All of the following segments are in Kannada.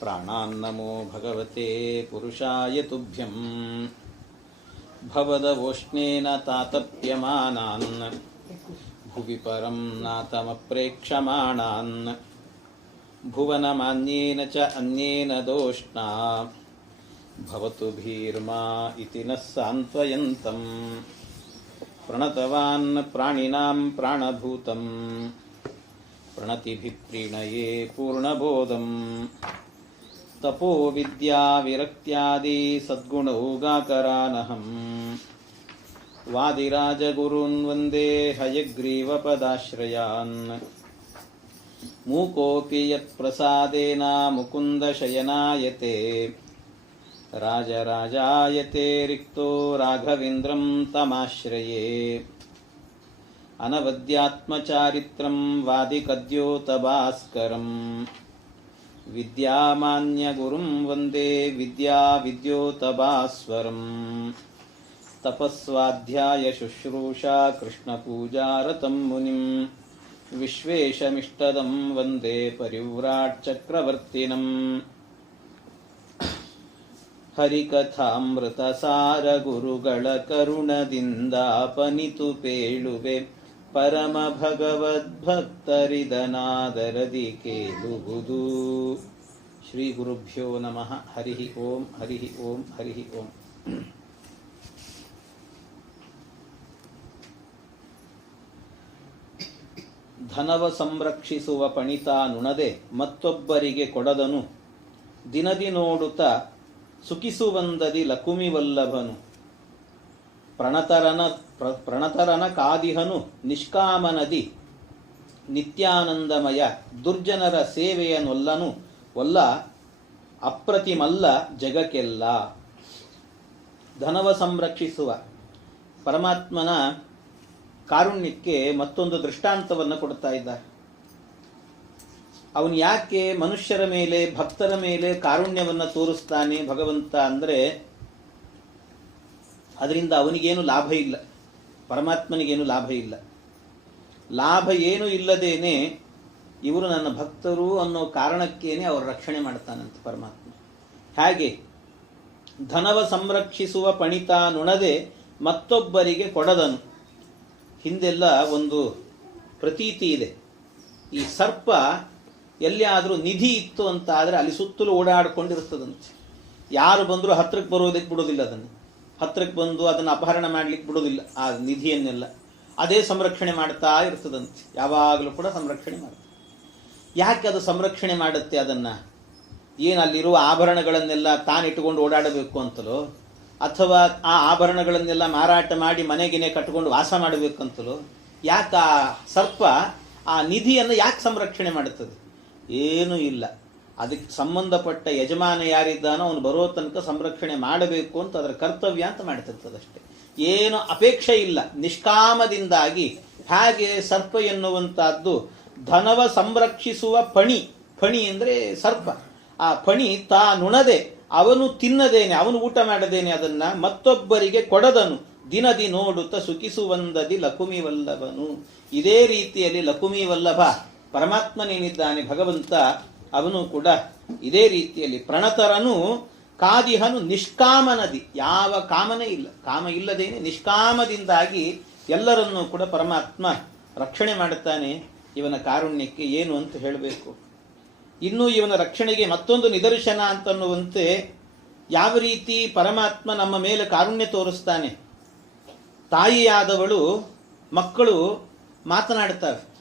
प्राणान्नमो भगवते पुरुषाय तुभ्यम्। भवदवोष्णेन तातप्यमानान्। भुवि परं नातमप्रेक्षमाणान्। भुवनमान्येन च अन्येन दोष्णा। भवतु भीर्मा इति नः सान्त्वयन्तम्। प्रणतवान् प्राणिनां प्राणभूतम् प्रणतिभिः प्रीणये पूर्णबोधम्। तपो विद्याविरक्त्यादि सद्गुणौगाकरानहम्। वादिराजगुरून् वन्दे हयग्रीवपदाश्रयान्। मूकोऽपि यत्प्रसादेन मुकुन्दशयनायते। राजराजायते रिक्तो राघवेन्द्रं तमाश्रये अनवद्यात्मचारित्रं वादिकद्योतभास्करम् विद्यामान्यगुरुं वन्दे विद्याविद्योतभास्वरम् तपस्वाध्यायशुश्रूषा कृष्णपूजारतं मुनिं विश्वेशमिष्टदं वन्दे परिव्राट्चक्रवर्तिनम् ಹರಿಕಥಾಮೃತಸಾರ ಕರುಣದಿಂದಾಪನಿತು ಪೇಳುವೆ ಪರಮ ಭಗವದ್ಭಕ್ತರಿದನಾದರದಿ ಕೇಳುವುದು ಶ್ರೀ ಗುರುಭ್ಯೋ ನಮಃ ಹರಿ ಓಂ ಹರಿ ಓಂ ಹರಿ ಓಂ ಧನವ ಸಂರಕ್ಷಿಸುವ ಪಣಿತ ನುಣದೆ ಮತ್ತೊಬ್ಬರಿಗೆ ಕೊಡದನು. ದಿನದಿ ನೋಡುತ್ತ ಸುಖಿಸುವಂದದಿ ಲಕುಮಿವಲ್ಲಭನು ಪ್ರಣತರನ ಪ್ರ- ಪ್ರಣತರನ ಕಾದಿಹನು ನಿಷ್ಕಾಮನದಿ ನಿತ್ಯಾನಂದಮಯ ದುರ್ಜನರ ಸೇವೆಯನೊಲ್ಲನು ಒಲ್ಲ ಅಪ್ರತಿಮಲ್ಲ ಜಗಕ್ಕೆಲ್ಲ. ಧನವ ಸಂರಕ್ಷಿಸುವ ಪರಮಾತ್ಮನ ಕಾರುಣ್ಯಕ್ಕೆ ಮತ್ತೊಂದು ದೃಷ್ಟಾಂತವನ್ನು ಕೊಡ್ತಾ ಇದ್ದಾರೆ. ಅವನು ಯಾಕೆ ಮನುಷ್ಯರ ಮೇಲೆ, ಭಕ್ತರ ಮೇಲೆ ಕಾರುಣ್ಯವನ್ನು ತೋರಿಸ್ತಾನೆ ಭಗವಂತ ಅಂದರೆ ಅದರಿಂದ ಅವನಿಗೇನು ಲಾಭ ಇಲ್ಲ. ಪರಮಾತ್ಮನಿಗೇನು ಲಾಭ ಇಲ್ಲ. ಲಾಭ ಏನು ಇಲ್ಲದೇನೆ ಇವರು ನನ್ನ ಭಕ್ತರು ಅನ್ನೋ ಕಾರಣಕ್ಕೇನೆ ಅವರು ರಕ್ಷಣೆ ಮಾಡ್ತಾನಂತೆ ಪರಮಾತ್ಮ. ಹಾಗೆ ಧನವ ಸಂರಕ್ಷಿಸುವ ಪಣಿತ ನುಣದೆ ಮತ್ತೊಬ್ಬರಿಗೆ ಕೊಡದನು. ಹಿಂದೆಲ್ಲ ಒಂದು ಪ್ರತೀತಿ ಇದೆ. ಈ ಸರ್ಪ ಎಲ್ಲಿಯಾದರೂ ನಿಧಿ ಇತ್ತು ಅಂತ ಆದರೆ ಅಲ್ಲಿ ಸುತ್ತಲೂ ಓಡಾಡಿಕೊಂಡಿರ್ತದಂತೆ. ಯಾರು ಬಂದರೂ ಹತ್ರಕ್ಕೆ ಬರೋದಕ್ಕೆ ಬಿಡೋದಿಲ್ಲ ಅದನ್ನು. ಹತ್ರಕ್ಕೆ ಬಂದು ಅದನ್ನು ಅಪಹರಣ ಮಾಡಲಿಕ್ಕೆ ಬಿಡೋದಿಲ್ಲ ಆ ನಿಧಿಯನ್ನೆಲ್ಲ. ಅದೇ ಸಂರಕ್ಷಣೆ ಮಾಡ್ತಾ ಇರ್ತದಂತೆ. ಯಾವಾಗಲೂ ಕೂಡ ಸಂರಕ್ಷಣೆ ಮಾಡುತ್ತೆ ಯಾಕೆ ಅದು ಸಂರಕ್ಷಣೆ ಮಾಡುತ್ತೆ ಅದನ್ನು? ಏನು ಅಲ್ಲಿರುವ ಆಭರಣಗಳನ್ನೆಲ್ಲ ತಾನಿಟ್ಟುಕೊಂಡು ಓಡಾಡಬೇಕು ಅಂತಲೋ? ಅಥವಾ ಆ ಆಭರಣಗಳನ್ನೆಲ್ಲ ಮಾರಾಟ ಮಾಡಿ ಮನೆಗಿನೇ ಕಟ್ಟಿಕೊಂಡು ವಾಸ ಮಾಡಬೇಕು ಅಂತಲೋ? ಯಾಕೆ ಆ ಸರ್ಪ ಆ ನಿಧಿಯನ್ನು ಯಾಕೆ ಸಂರಕ್ಷಣೆ ಮಾಡುತ್ತದೆ? ಏನೂ ಇಲ್ಲ. ಅದಕ್ಕೆ ಸಂಬಂಧಪಟ್ಟ ಯಜಮಾನ ಯಾರಿದ್ದಾನೋ ಅವನು ಬರೋ ತನಕ ಸಂರಕ್ಷಣೆ ಮಾಡಬೇಕು ಅಂತ ಅದರ ಕರ್ತವ್ಯ ಅಂತ ಮಾಡ್ತಿರ್ತದಷ್ಟೆ ಏನು ಅಪೇಕ್ಷೆ ಇಲ್ಲ. ನಿಷ್ಕಾಮದಿಂದಾಗಿ ಹಾಗೆ ಸರ್ಪ ಎನ್ನುವಂತಹದ್ದು ಧನವ ಸಂರಕ್ಷಿಸುವ ಪಣಿ ಫಣಿ ಅಂದರೆ ಸರ್ಪ. ಆ ಫಣಿ ತಾ ನುಣದೆ, ಅವನು ತಿನ್ನದೇನೆ, ಅವನು ಊಟ ಮಾಡದೇನೆ ಅದನ್ನ ಮತ್ತೊಬ್ಬರಿಗೆ ಕೊಡದನು. ದಿನದಿ ನೋಡುತ್ತ ಸುಖಿಸುವಂದದಿ ಲಕುಮಿ ವಲ್ಲಭನು. ಇದೇ ರೀತಿಯಲ್ಲಿ ಲಕುಮಿ ವಲ್ಲಭ ಪರಮಾತ್ಮನೇನಿದ್ದಾನೆ ಭಗವಂತ ಅವನು ಕೂಡ ಇದೇ ರೀತಿಯಲ್ಲಿ ಪ್ರಣತರನು ಕಾದಿಹನು ನಿಷ್ಕಾಮನದಿ. ಯಾವ ಕಾಮನೆ ಇಲ್ಲ. ಕಾಮ ಇಲ್ಲದೇನೆ ನಿಷ್ಕಾಮದಿಂದಾಗಿ ಎಲ್ಲರನ್ನೂ ಕೂಡ ಪರಮಾತ್ಮ ರಕ್ಷಣೆ ಮಾಡುತ್ತಾನೆ. ಇವನ ಕಾರುಣ್ಯಕ್ಕೆ ಏನು ಅಂತ ಹೇಳಬೇಕು. ಇನ್ನು ಇವನ ರಕ್ಷಣೆಗೆ ಮತ್ತೊಂದು ನಿದರ್ಶನ ಅಂತನ್ನುವಂತೆ ಯಾವ ರೀತಿ ಪರಮಾತ್ಮ ನಮ್ಮ ಮೇಲೆ ಕಾರುಣ್ಯ ತೋರಿಸ್ತಾನೆ. ತಾಯಿಯಾದವಳು, ಮಕ್ಕಳು ಮಾತನಾಡ್ತವೆ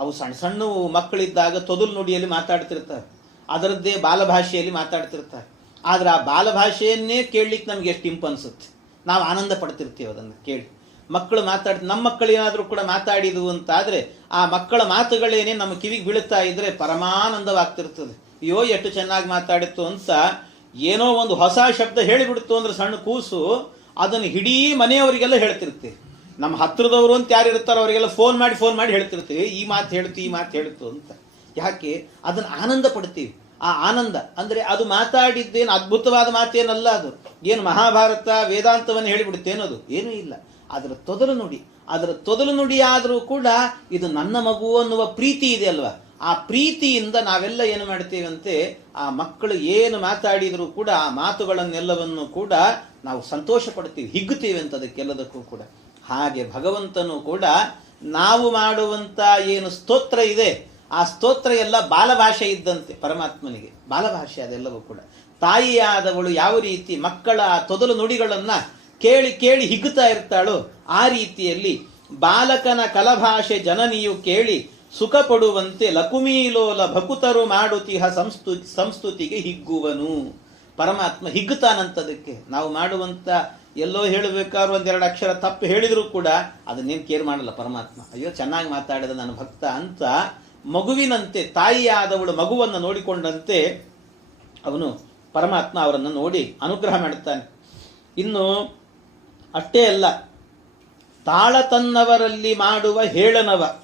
ಅವು ಸಣ್ಣ ಸಣ್ಣ ಮಕ್ಕಳಿದ್ದಾಗ ತೊದಲು ನುಡಿಯಲ್ಲಿ ಮಾತಾಡ್ತಿರ್ತಾರೆ. ಅದರದ್ದೇ ಬಾಲಭಾಷೆಯಲ್ಲಿ ಮಾತಾಡ್ತಿರ್ತಾರೆ. ಆದ್ರೆ ಆ ಬಾಲಭಾಷೆಯನ್ನೇ ಕೇಳಲಿಕ್ಕೆ ನಮ್ಗೆ ಎಷ್ಟು ಇಂಪು ಅನ್ಸುತ್ತೆ. ನಾವು ಆನಂದ ಪಡ್ತಿರ್ತೀವಿ ಅದನ್ನು ಕೇಳಿ. ಮಕ್ಕಳು ಮಾತಾಡ್, ನಮ್ಮ ಮಕ್ಕಳು ಏನಾದರೂ ಕೂಡ ಮಾತಾಡಿದ್ವು ಅಂತಾದರೆ ಆ ಮಕ್ಕಳ ಮಾತುಗಳೇನೇ ನಮ್ಮ ಕಿವಿಗೆ ಬೀಳುತ್ತಾ ಇದ್ರೆ ಪರಮಾನಂದವಾಗ್ತಿರ್ತದೆ. ಅಯ್ಯೋ, ಎಷ್ಟು ಚೆನ್ನಾಗಿ ಮಾತಾಡಿತ್ತು ಅಂತ ಏನೋ ಒಂದು ಹೊಸ ಶಬ್ದ ಹೇಳಿಬಿಡ್ತು ಅಂದ್ರೆ ಸಣ್ಣ ಕೂಸು ಅದನ್ನು ಇಡೀ ಮನೆಯವರಿಗೆಲ್ಲ ಹೇಳ್ತಿರ್ತೀವಿ. ನಮ್ಮ ಹತ್ರದವರು ಅಂತ ಯಾರು ಇರ್ತಾರೋ ಅವರಿಗೆಲ್ಲ ಫೋನ್ ಮಾಡಿ ಫೋನ್ ಮಾಡಿ ಹೇಳ್ತಿರ್ತೀವಿ. ಈ ಮಾತು ಹೇಳ್ತು, ಈ ಮಾತು ಹೇಳ್ತು ಅಂತ. ಯಾಕೆ? ಅದನ್ನು ಆನಂದ ಪಡ್ತೀವಿ ಆ ಆನಂದ ಅಂದ್ರೆ ಅದು ಮಾತಾಡಿದ್ದೇನು ಅದ್ಭುತವಾದ ಮಾತೇನಲ್ಲ ಅದು. ಏನು ಮಹಾಭಾರತ, ವೇದಾಂತವನ್ನು ಹೇಳಿಬಿಡುತ್ತೇನದು? ಏನೂ ಇಲ್ಲ. ಅದರ ತೊದಲು ನುಡಿ. ಅದರ ತೊದಲು ನುಡಿ ಆದರೂ ಕೂಡ ಇದು ನನ್ನ ಮಗು ಅನ್ನುವ ಪ್ರೀತಿ ಇದೆ ಅಲ್ವಾ? ಆ ಪ್ರೀತಿಯಿಂದ ನಾವೆಲ್ಲ ಏನು ಮಾಡ್ತೀವಂತೆ? ಆ ಮಕ್ಕಳು ಏನು ಮಾತಾಡಿದರೂ ಕೂಡ ಆ ಮಾತುಗಳನ್ನೆಲ್ಲವನ್ನು ಕೂಡ ನಾವು ಸಂತೋಷ ಪಡ್ತೀವಿ ಹಿಗ್ಗುತ್ತೀವಿ ಅಂತ ಅದಕ್ಕೆಲ್ಲದಕ್ಕೂ ಕೂಡ. ಹಾಗೆ ಭಗವಂತನು ಕೂಡ ನಾವು ಮಾಡುವಂತ ಏನು ಸ್ತೋತ್ರ ಇದೆ, ಆ ಸ್ತೋತ್ರ ಎಲ್ಲ ಬಾಲಭಾಷೆ ಇದ್ದಂತೆ ಪರಮಾತ್ಮನಿಗೆ. ಬಾಲಭಾಷೆ ಅದೆಲ್ಲವೂ ಕೂಡ. ತಾಯಿಯಾದವಳು ಯಾವ ರೀತಿ ಮಕ್ಕಳ ತೊದಲು ನುಡಿಗಳನ್ನು ಕೇಳಿ ಕೇಳಿ ಹಿಗ್ಗುತ್ತಾ ಇರ್ತಾಳೋ ಆ ರೀತಿಯಲ್ಲಿ ಬಾಲಕನ ಕಲಭಾಷೆ ಜನನಿಯು ಕೇಳಿ ಸುಖ ಪಡುವಂತೆ ಲಕುಮೀಲೋಲ ಭಕುತರು ಮಾಡುತ್ತಿಹ ಸಂಸ್ತು, ಸಂಸ್ತುತಿಗೆ ಹಿಗ್ಗುವನು. ಪರಮಾತ್ಮ ಹಿಗ್ಗುತ್ತಾನಂತದಕ್ಕೆ. ನಾವು ಮಾಡುವಂತ ಎಲ್ಲೋ ಹೇಳಬೇಕಾದ್ರು ಒಂದೆರಡು ಅಕ್ಷರ ತಪ್ಪು ಹೇಳಿದರೂ ಕೂಡ ಅದನ್ನೇನು ಕೇರ್ ಮಾಡಲ್ಲ ಪರಮಾತ್ಮ. ಅಯ್ಯೋ, ಚೆನ್ನಾಗಿ ಮಾತಾಡಿದ ನನ್ನ ಭಕ್ತ ಅಂತ ಮಗುವಿನಂತೆ, ತಾಯಿಯಾದವಳು ಮಗುವನ್ನು ನೋಡಿಕೊಂಡಂತೆ ಅವನು ಪರಮಾತ್ಮ ಅವರನ್ನು ನೋಡಿ ಅನುಗ್ರಹ ಮಾಡುತ್ತಾನೆ. ಇನ್ನು ಅಷ್ಟೇ ಅಲ್ಲ ತಾಳ ತನ್ನವರಲ್ಲಿ ಮಾಡುವ ಹೇಳನವ,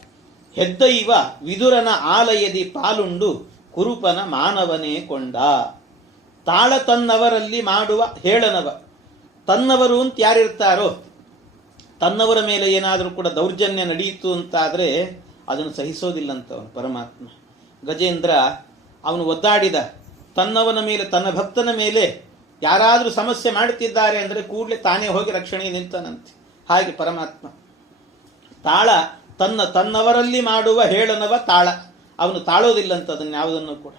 ಹೆದ್ದೈವ ವಿದುರನ ಆಲಯದಿ ಪಾಲುಂಡು ಕುರುಪನ ಮಾನವನೇ ಕೊಂಡ. ತಾಳ ತನ್ನವರಲ್ಲಿ ಮಾಡುವ ಹೇಳನವ ತನ್ನವರು ಅಂತ ಯಾರಿರ್ತಾರೋ, ತನ್ನವರ ಮೇಲೆ ಏನಾದರೂ ಕೂಡ ದೌರ್ಜನ್ಯ ನಡೆಯಿತು ಅಂತಾದರೆ ಅದನ್ನು ಸಹಿಸೋದಿಲ್ಲಂತ ಅವನು ಪರಮಾತ್ಮ. ಗಜೇಂದ್ರ ಅವನು ಒದ್ದಾಡಿದ ತನ್ನವನ ಮೇಲೆ, ತನ್ನ ಭಕ್ತನ ಮೇಲೆ ಯಾರಾದರೂ ಸಮಸ್ಯೆ ಮಾಡುತ್ತಿದ್ದಾರೆ ಅಂದರೆ ಕೂಡಲೇ ತಾನೇ ಹೋಗಿ ರಕ್ಷಣೆಗೆ ನಿಂತನಂತೆ. ಹಾಗೆ ಪರಮಾತ್ಮ. ತಾಳ ತನ್ನ ತನ್ನವರಲ್ಲಿ ಮಾಡುವ ಹೇಳನವ ತಾಳ. ಅವನು ತಾಳೋದಿಲ್ಲಂತ ಅದನ್ನು ಯಾವುದನ್ನು ಕೂಡ.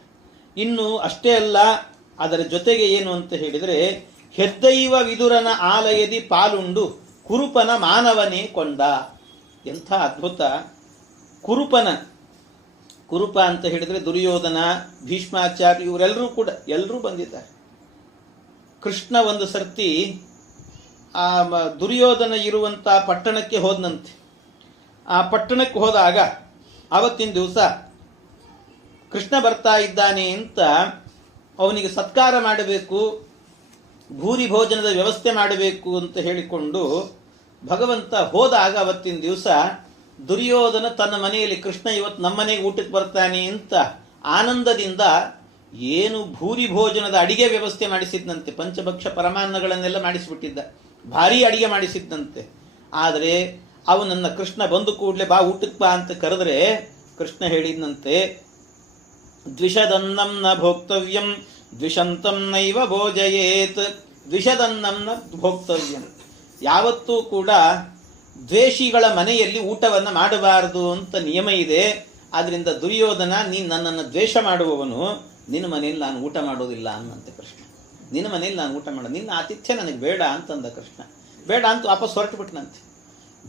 ಇನ್ನು ಅಷ್ಟೇ ಅಲ್ಲ, ಅದರ ಜೊತೆಗೆ ಏನು ಅಂತ ಹೇಳಿದರೆ ಹೆದ್ದೈವ ವಿದುರನ ಆಲಯದಿ ಪಾಲುಂಡು ಕುರುಪನ ಮಾನವನೇ ಕೊಂಡ ಎಂಥ ಅದ್ಭುತ. ಕುರುಪನ. ಕುರುಪ ಅಂತ ಹೇಳಿದ್ರೆ ದುರ್ಯೋಧನ, ಭೀಷ್ಮಾಚಾರ್ಯ, ಇವರೆಲ್ಲರೂ ಕೂಡ ಎಲ್ಲರೂ ಬಂದಿದ್ದಾರೆ. ಕೃಷ್ಣ ಒಂದು ಸರ್ತಿ ಆ ದುರ್ಯೋಧನ ಇರುವಂಥ ಪಟ್ಟಣಕ್ಕೆ ಹೋದನಂತೆ. ಆ ಪಟ್ಟಣಕ್ಕೆ ಹೋದಾಗ ಆವತ್ತಿನ ದಿವಸ ಕೃಷ್ಣ ಬರ್ತಾ ಇದ್ದಾನೆ ಅಂತ ಅವನಿಗೆ ಸತ್ಕಾರ ಮಾಡಬೇಕು. ಭೂರಿ ಭೋಜನದ ವ್ಯವಸ್ಥೆ ಮಾಡಬೇಕು ಅಂತ ಹೇಳಿಕೊಂಡು ಭಗವಂತ ಹೋದಾಗ ಅವತ್ತಿನ ದಿವಸ, ದುರ್ಯೋಧನ ತನ್ನ ಮನೆಯಲ್ಲಿ, ಕೃಷ್ಣ ಇವತ್ತು ನಮ್ಮನೆಗೆ ಊಟಕ್ಕೆ ಬರ್ತಾನೆ ಅಂತ ಆನಂದದಿಂದ ಏನು ಭೂರಿ ಭೋಜನದ ಅಡಿಗೆ ವ್ಯವಸ್ಥೆ ಮಾಡಿಸಿದ್ನಂತೆ, ಪಂಚಭಕ್ಷ ಪರಮಾನ್ನಗಳನ್ನೆಲ್ಲ ಮಾಡಿಸಿಬಿಟ್ಟಿದ್ದ, ಭಾರೀ ಅಡಿಗೆ ಮಾಡಿಸಿದ್ದಂತೆ ಆದರೆ ಅವನನ್ನ ಕೃಷ್ಣ ಬಂದು ಕೂಡಲೇ ಬಾ ಊಟಕ್ಕೆ ಬಾ ಅಂತ ಕರೆದ್ರೆ ಕೃಷ್ಣ ಹೇಳಿದ್ನಂತೆ, ದ್ವಿಷದನ್ನಂ ನ ಭೋಕ್ತವ್ಯಂ ದ್ವಿಷಂತಂ ನೈವ ಭೋಜಯೇತ್ ದ್ವಿಷದನ್ನಂನ ಭೋಕ್ತವ್ಯಂ ಯಾವತ್ತೂ ಕೂಡ ದ್ವೇಷಿಗಳ ಮನೆಯಲ್ಲಿ ಊಟವನ್ನು ಮಾಡಬಾರದು ಅಂತ ನಿಯಮ ಇದೆ. ಆದ್ರಿಂದ ದುರ್ಯೋಧನ, ನೀನು ನನ್ನನ್ನು ದ್ವೇಷ ಮಾಡುವವನು, ನಿನ್ನ ಮನೆಯಲ್ಲಿ ನಾನು ಊಟ ಮಾಡೋದಿಲ್ಲ ಅನ್ನಂತೆ ಕೃಷ್ಣ ನಿನ್ನ ಮನೆಯಲ್ಲಿ ನಾನು ಊಟ ಮಾಡೋ, ನಿನ್ನ ಆತಿಥ್ಯ ನನಗೆ ಬೇಡ ಅಂತಂದ ಕೃಷ್ಣ ಬೇಡ ಅಂತ ವಾಪಸ್ ಹೊರಟು ಬಿಟ್ಟನಂತೆ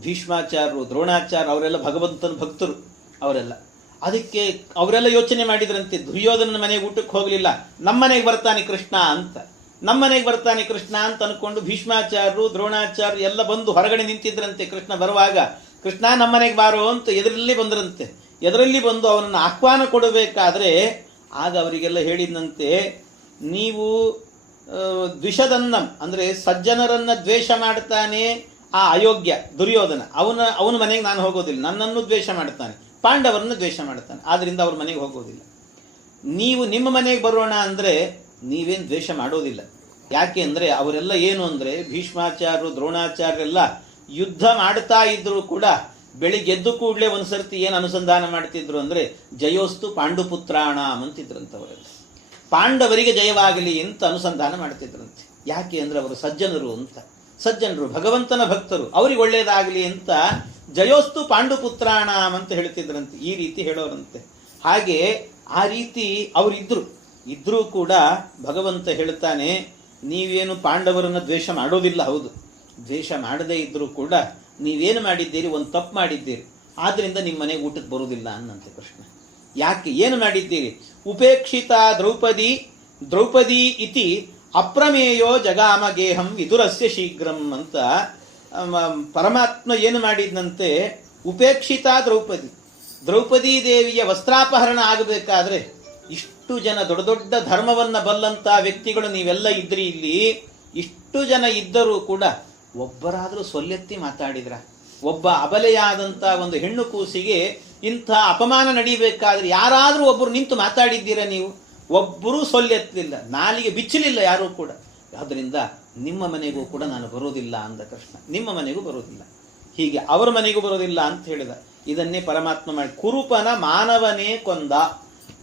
ಭೀಷ್ಮಾಚಾರ್ಯರು ದ್ರೋಣಾಚಾರ್ಯ ಅವರೆಲ್ಲ ಭಗವಂತನ ಭಕ್ತರು, ಅವರೆಲ್ಲ. ಅದಕ್ಕೆ ಅವರೆಲ್ಲ ಯೋಚನೆ ಮಾಡಿದ್ರಂತೆ, ದುರ್ಯೋಧನನ ಮನೆಗೆ ಊಟಕ್ಕೆ ಹೋಗಲಿಲ್ಲ. ನಮ್ಮ ಮನೆಗೆ ಬರ್ತಾನೆ ಕೃಷ್ಣ ಅಂತ. ನಮ್ಮ ಮನೆಗೆ ಬರ್ತಾನೆ ಕೃಷ್ಣ ಅಂತ ಅನ್ಕೊಂಡು ಭೀಷ್ಮಾಚಾರ್ಯರು ದ್ರೋಣಾಚಾರ್ಯರು ಎಲ್ಲ ಬಂದು ಹೊರಗಡೆ ನಿಂತಿದ್ರಂತೆ ಕೃಷ್ಣ ಬರುವಾಗ. ಕೃಷ್ಣ, ನಮ್ಮ ಮನೆಗೆ ಬಾರೋ ಅಂತ ಎದರಲ್ಲಿ ಬಂದ್ರಂತೆ. ಎದರಲ್ಲಿ ಬಂದು ಅವನನ್ನು ಆಹ್ವಾನ ಕೊಡಬೇಕಾದ್ರೆ ಆಗ ಅವರಿಗೆಲ್ಲ ಹೇಳಿದಂತೆ ನೀವು ದ್ವಿಷದನ್ನಂ ಅಂದ್ರೆ ಸಜ್ಜನರನ್ನ ದ್ವೇಷ ಮಾಡ್ತಾನೆ ಆ ಅಯೋಗ್ಯ ದುರ್ಯೋಧನ. ಅವನ ಅವನ ಮನೆಗೆ ನಾನು ಹೋಗೋದಿಲ್ಲ. ನನ್ನನ್ನು ದ್ವೇಷ ಮಾಡ್ತಾನೆ. ಪಾಂಡವರನ್ನು ದ್ವೇಷ ಮಾಡ್ತಾನೆ ಆದ್ದರಿಂದ ಅವ್ರ ಮನೆಗೆ ಹೋಗೋದಿಲ್ಲ ನೀವು ನಿಮ್ಮ ಮನೆಗೆ ಬರೋಣ ಅಂದರೆ ನೀವೇನು ದ್ವೇಷ ಮಾಡೋದಿಲ್ಲ. ಯಾಕೆ ಅಂದರೆ ಅವರೆಲ್ಲ ಏನು ಅಂದರೆ ಭೀಷ್ಮಾಚಾರ್ಯರು ದ್ರೋಣಾಚಾರ್ಯರೆಲ್ಲ ಯುದ್ಧ ಮಾಡ್ತಾ ಇದ್ರು ಕೂಡ ಬೆಳಿಗ್ಗೆ ಎದ್ದು ಕೂಡಲೇ ಒಂದು ಸರ್ತಿ ಏನು ಅನುಸಂಧಾನ ಮಾಡ್ತಿದ್ರು ಅಂದರೆ ಜಯೋಸ್ತು ಪಾಂಡುಪುತ್ರಾಣ ಅಂತಿದ್ರಂತವರೆಲ್ಲ. ಪಾಂಡವರಿಗೆ ಜಯವಾಗಲಿ ಅಂತ ಅನುಸಂಧಾನ ಮಾಡ್ತಿದ್ರಂತೆ. ಯಾಕೆ ಅಂದರೆ ಅವರು ಸಜ್ಜನರು ಅಂತ. ಸಜ್ಜನರು, ಭಗವಂತನ ಭಕ್ತರು, ಅವ್ರಿಗೆ ಒಳ್ಳೆಯದಾಗಲಿ ಅಂತ ಜಯೋಸ್ತು ಪಾಂಡುಪುತ್ರಾಣ ಅಂತ ಹೇಳ್ತಿದ್ರಂತೆ, ಈ ರೀತಿ ಹೇಳೋರಂತೆ. ಹಾಗೆ ಆ ರೀತಿ ಅವರಿದ್ದರು ಇದ್ದರೂ ಕೂಡ ಭಗವಂತ ಹೇಳ್ತಾನೆ, ನೀವೇನು ಪಾಂಡವರನ್ನು ದ್ವೇಷ ಮಾಡೋದಿಲ್ಲ, ಹೌದು. ದ್ವೇಷ ಮಾಡದೇ ಇದ್ದರೂ ಕೂಡ ನೀವೇನು ಮಾಡಿದ್ದೀರಿ, ಒಂದು ತಪ್ಪು ಮಾಡಿದ್ದೀರಿ ಆದ್ದರಿಂದ ನಿಮ್ಮ ಮನೆಗೆ ಊಟಕ್ಕೆ ಬರುವುದಿಲ್ಲ ಅನ್ನಂತೆ ಕೃಷ್ಣ ಯಾಕೆ, ಏನು ಮಾಡಿದ್ದೀರಿ? ಉಪೇಕ್ಷಿತ ದ್ರೌಪದಿ ದ್ರೌಪದಿ ಇತಿ ಅಪ್ರಮೇಯೋ ಜಗಾಮ ಗೇಹಂ ವಿದುರಸ್ಯ ಶೀಘ್ರಂ ಅಂತ ಪರಮಾತ್ಮ ಏನು ಮಾಡಿದ್ನಂತೆ, ಉಪೇಕ್ಷಿತ ದ್ರೌಪದಿ. ದ್ರೌಪದಿ ದೇವಿಯ ವಸ್ತ್ರಾಪಹರಣ ಆಗಬೇಕಾದ್ರೆ ಇಷ್ಟು ಜನ ದೊಡ್ಡ ದೊಡ್ಡ ಧರ್ಮವನ್ನ ಬಲ್ಲಂತ ವ್ಯಕ್ತಿಗಳು ನೀವೆಲ್ಲ ಇದ್ರಿ ಇಲ್ಲಿ, ಇಷ್ಟು ಜನ ಇದ್ದರೂ ಕೂಡ ಒಬ್ಬರಾದರೂ ಸೊಲ್ಲೆತ್ತಿ ಮಾತಾಡಿದ್ರ? ಒಬ್ಬ ಅಬಲೆಯಾದಂಥ ಒಂದು ಹೆಣ್ಣು ಕೂಸಿಗೆ ಇಂಥ ಅಪಮಾನ ನಡೀಬೇಕಾದ್ರೆ ಯಾರಾದರೂ ಒಬ್ಬರು ನಿಂತು ಮಾತಾಡಿದ್ದೀರಾ ನೀವು? ಒಬ್ಬರೂ ಸೊಲ್ಲೆತ್ತಲಿಲ್ಲ, ನಾಲಿಗೆ ಬಿಚ್ಚಲಿಲ್ಲ ಯಾರೂ ಕೂಡ. ಆದ್ದರಿಂದ ನಿಮ್ಮ ಮನೆಗೂ ಕೂಡ ನಾನು ಬರೋದಿಲ್ಲ ಅಂದ ಕೃಷ್ಣ. ನಿಮ್ಮ ಮನೆಗೂ ಬರೋದಿಲ್ಲ. ಹೀಗೆ ಅವರ ಮನೆಗೂ ಬರೋದಿಲ್ಲ ಅಂತ ಹೇಳಿದ. ಇದನ್ನೇ ಪರಮಾತ್ಮ ಮಾಡಿ, ಕುರುಪನ ಮಾನವನೇ ಕೊಂದ.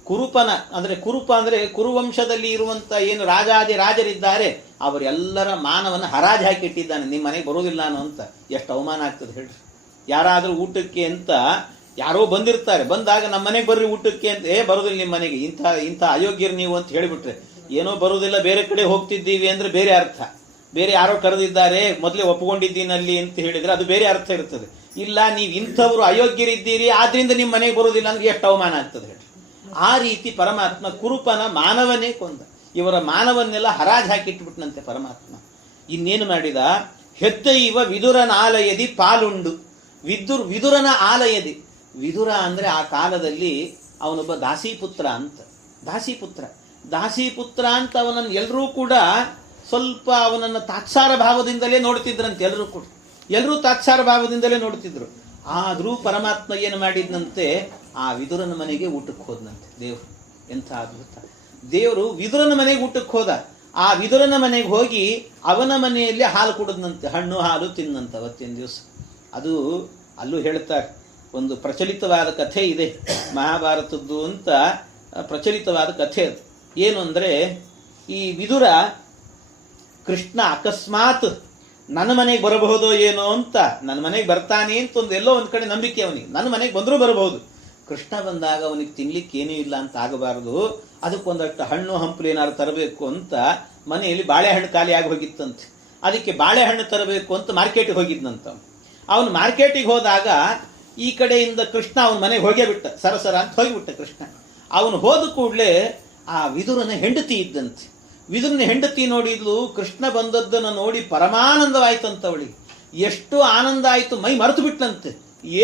ಕುರುಪನ, ಅಂದರೆ ಕುರುಪ ಅಂದರೆ ಕುರುವಂಶದಲ್ಲಿ ಇರುವಂಥ ಏನು ರಾಜಾದಿ ರಾಜರಿದ್ದಾರೆ, ಅವರೆಲ್ಲರ ಮಾನವನ ಹರಾಜು ಹಾಕಿಟ್ಟಿದ್ದಾನೆ. ನಿಮ್ಮ ಮನೆಗೆ ಬರೋದಿಲ್ಲ ಅನ್ನೋ ಅಂತ ಎಷ್ಟು ಅವಮಾನ ಆಗ್ತದೆ ಹೇಳ್ರಿ. ಯಾರಾದರೂ ಊಟಕ್ಕೆ ಅಂತ ಯಾರೋ ಬಂದಿರ್ತಾರೆ. ಬಂದಾಗ ನಮ್ಮ ಮನೆಗೆ ಬರ್ರಿ ಊಟಕ್ಕೆ ಅಂತ ಏ, ಬರೋದಿಲ್ಲ ನಿಮ್ಮ ಮನೆಗೆ. ಇಂಥ ಇಂಥ ಅಯೋಗ್ಯರು ನೀವು ಅಂತ ಹೇಳಿಬಿಟ್ರೆ, ಏನೋ ಬರೋದಿಲ್ಲ, ಬೇರೆ ಕಡೆ ಹೋಗ್ತಿದ್ದೀವಿ ಅಂದ್ರೆ ಬೇರೆ ಅರ್ಥ. ಬೇರೆ ಯಾರೋ ಕರೆದಿದ್ದಾರೆ, ಮೊದಲೇ ಒಪ್ಕೊಂಡಿದ್ದೀನಲ್ಲಿ ಅಂತ ಹೇಳಿದ್ರೆ ಅದು ಬೇರೆ ಅರ್ಥ ಇರ್ತದೆ. ಇಲ್ಲ, ನೀವು ಇಂಥವ್ರು ಅಯೋಗ್ಯರಿದ್ದೀರಿ, ಆದ್ರಿಂದ ನಿಮ್ಮ ಮನೆಗೆ ಬರೋದಿಲ್ಲ ಅಂದ್ರೆ ಎಷ್ಟು ಅವಮಾನ ಆಗ್ತದೆ ಹೇಳಿ. ಆ ರೀತಿ ಪರಮಾತ್ಮ ಕುರುಪನ ಮಾನವನೇ ಕೊಂದ. ಇವರ ಮಾನವನ್ನೆಲ್ಲ ಹರಾಜ್ ಹಾಕಿಟ್ಬಿಟ್ನಂತೆ ಪರಮಾತ್ಮ. ಇನ್ನೇನು ಮಾಡಿದ? ಹೆತ್ತ ಇವ ವಿದುರನ ಆಲಯದಿ ಪಾಲುಂಡು. ವಿದುರ್ ವಿದುರನ ಆಲಯದಿ. ವಿದುರ ಅಂದರೆ ಆ ಕಾಲದಲ್ಲಿ ಅವನೊಬ್ಬ ದಾಸಿಪುತ್ರ ಅಂತ. ದಾಸಿಪುತ್ರ. ದಾಸಿಪುತ್ರ ಅಂತ ಅವನನ್ನು ಎಲ್ಲರೂ ಕೂಡ ಸ್ವಲ್ಪ ಅವನನ್ನು ತಾತ್ಸಾರ ಭಾವದಿಂದಲೇ ನೋಡ್ತಿದ್ರಂತೆ ಎಲ್ಲರೂ ಕೂಡ. ಎಲ್ಲರೂ ತಾತ್ಸಾರ ಭಾವದಿಂದಲೇ ನೋಡ್ತಿದ್ರು. ಆದರೂ ಪರಮಾತ್ಮ ಏನು ಮಾಡಿದ್ನಂತೆ? ಆ ವಿದುರನ ಮನೆಗೆ ಊಟಕ್ಕೆ ಹೋದ್ನಂತೆ ದೇವರು. ಎಂಥ ಅದ್ಭುತ. ದೇವರು ವಿದುರನ ಮನೆಗೆ ಊಟಕ್ಕೆ ಹೋದ. ಆ ವಿದುರನ ಮನೆಗೆ ಹೋಗಿ ಅವನ ಮನೆಯಲ್ಲಿ ಹಾಲು ಕುಡಿದ್ನಂತೆ. ಹಣ್ಣು ಹಾಲು ತಿನ್ನಂತ ಅವತ್ತಿನ ದಿವಸ. ಅದು ಅಲ್ಲೂ ಹೇಳ್ತಾರೆ. ಒಂದು ಪ್ರಚಲಿತವಾದ ಕಥೆ ಇದೆ. ಮಹಾಭಾರತದ್ದು ಅಂತ ಪ್ರಚಲಿತವಾದ ಕಥೆ ಅದು. ಏನು ಅಂದರೆ, ಈ ವಿದುರ ಕೃಷ್ಣ ಅಕಸ್ಮಾತ್ ನನ್ನ ಮನೆಗೆ ಬರಬಹುದೋ ಏನೋ ಅಂತ, ನನ್ನ ಮನೆಗೆ ಬರ್ತಾನೆ ಅಂತ ಒಂದು ಎಲ್ಲೋ ಒಂದು ಕಡೆ ನಂಬಿಕೆ ಅವನಿಗೆ. ನನ್ನ ಮನೆಗೆ ಬಂದರೂ ಬರಬಹುದು. ಕೃಷ್ಣ ಬಂದಾಗ ಅವನಿಗೆ ತಿನ್ಲಿಕ್ಕೆ ಏನೂ ಇಲ್ಲ ಅಂತ ಆಗಬಾರದು. ಅದಕ್ಕೊಂದಷ್ಟು ಹಣ್ಣು ಹಂಪಲು ಏನಾದ್ರು ತರಬೇಕು ಅಂತ ಮನೆಯಲ್ಲಿ ಬಾಳೆಹಣ್ಣು ಖಾಲಿಯಾಗಿ ಹೋಗಿತ್ತಂತೆ. ಅದಕ್ಕೆ ಬಾಳೆಹಣ್ಣು ತರಬೇಕು ಅಂತ ಮಾರ್ಕೆಟಿಗೆ ಹೋಗಿದ್ನಂತ ಅವನು ಮಾರ್ಕೆಟಿಗೆ ಹೋದಾಗ ಈ ಕಡೆಯಿಂದ ಕೃಷ್ಣ ಅವನ ಮನೆಗೆ ಹೋಗೇ ಬಿಟ್ಟ. ಸರಸರ ಅಂತ ಹೋಗಿಬಿಟ್ಟ ಕೃಷ್ಣ. ಅವನು ಹೋದ ಕೂಡಲೇ ಆ ವಿದುರನ ಹೆಂಡತಿ ಇದ್ದಂತೆ. ವಿದುರನ ಹೆಂಡತಿ ನೋಡಿದ್ಲು, ಕೃಷ್ಣ ಬಂದದ್ದನ್ನು ನೋಡಿ ಪರಮಾನಂದವಾಯ್ತಂತ ಅವಳಿಗೆ ಎಷ್ಟು ಆನಂದ ಆಯಿತು, ಮೈ ಮರೆತು ಬಿಟ್ಟಂತೆ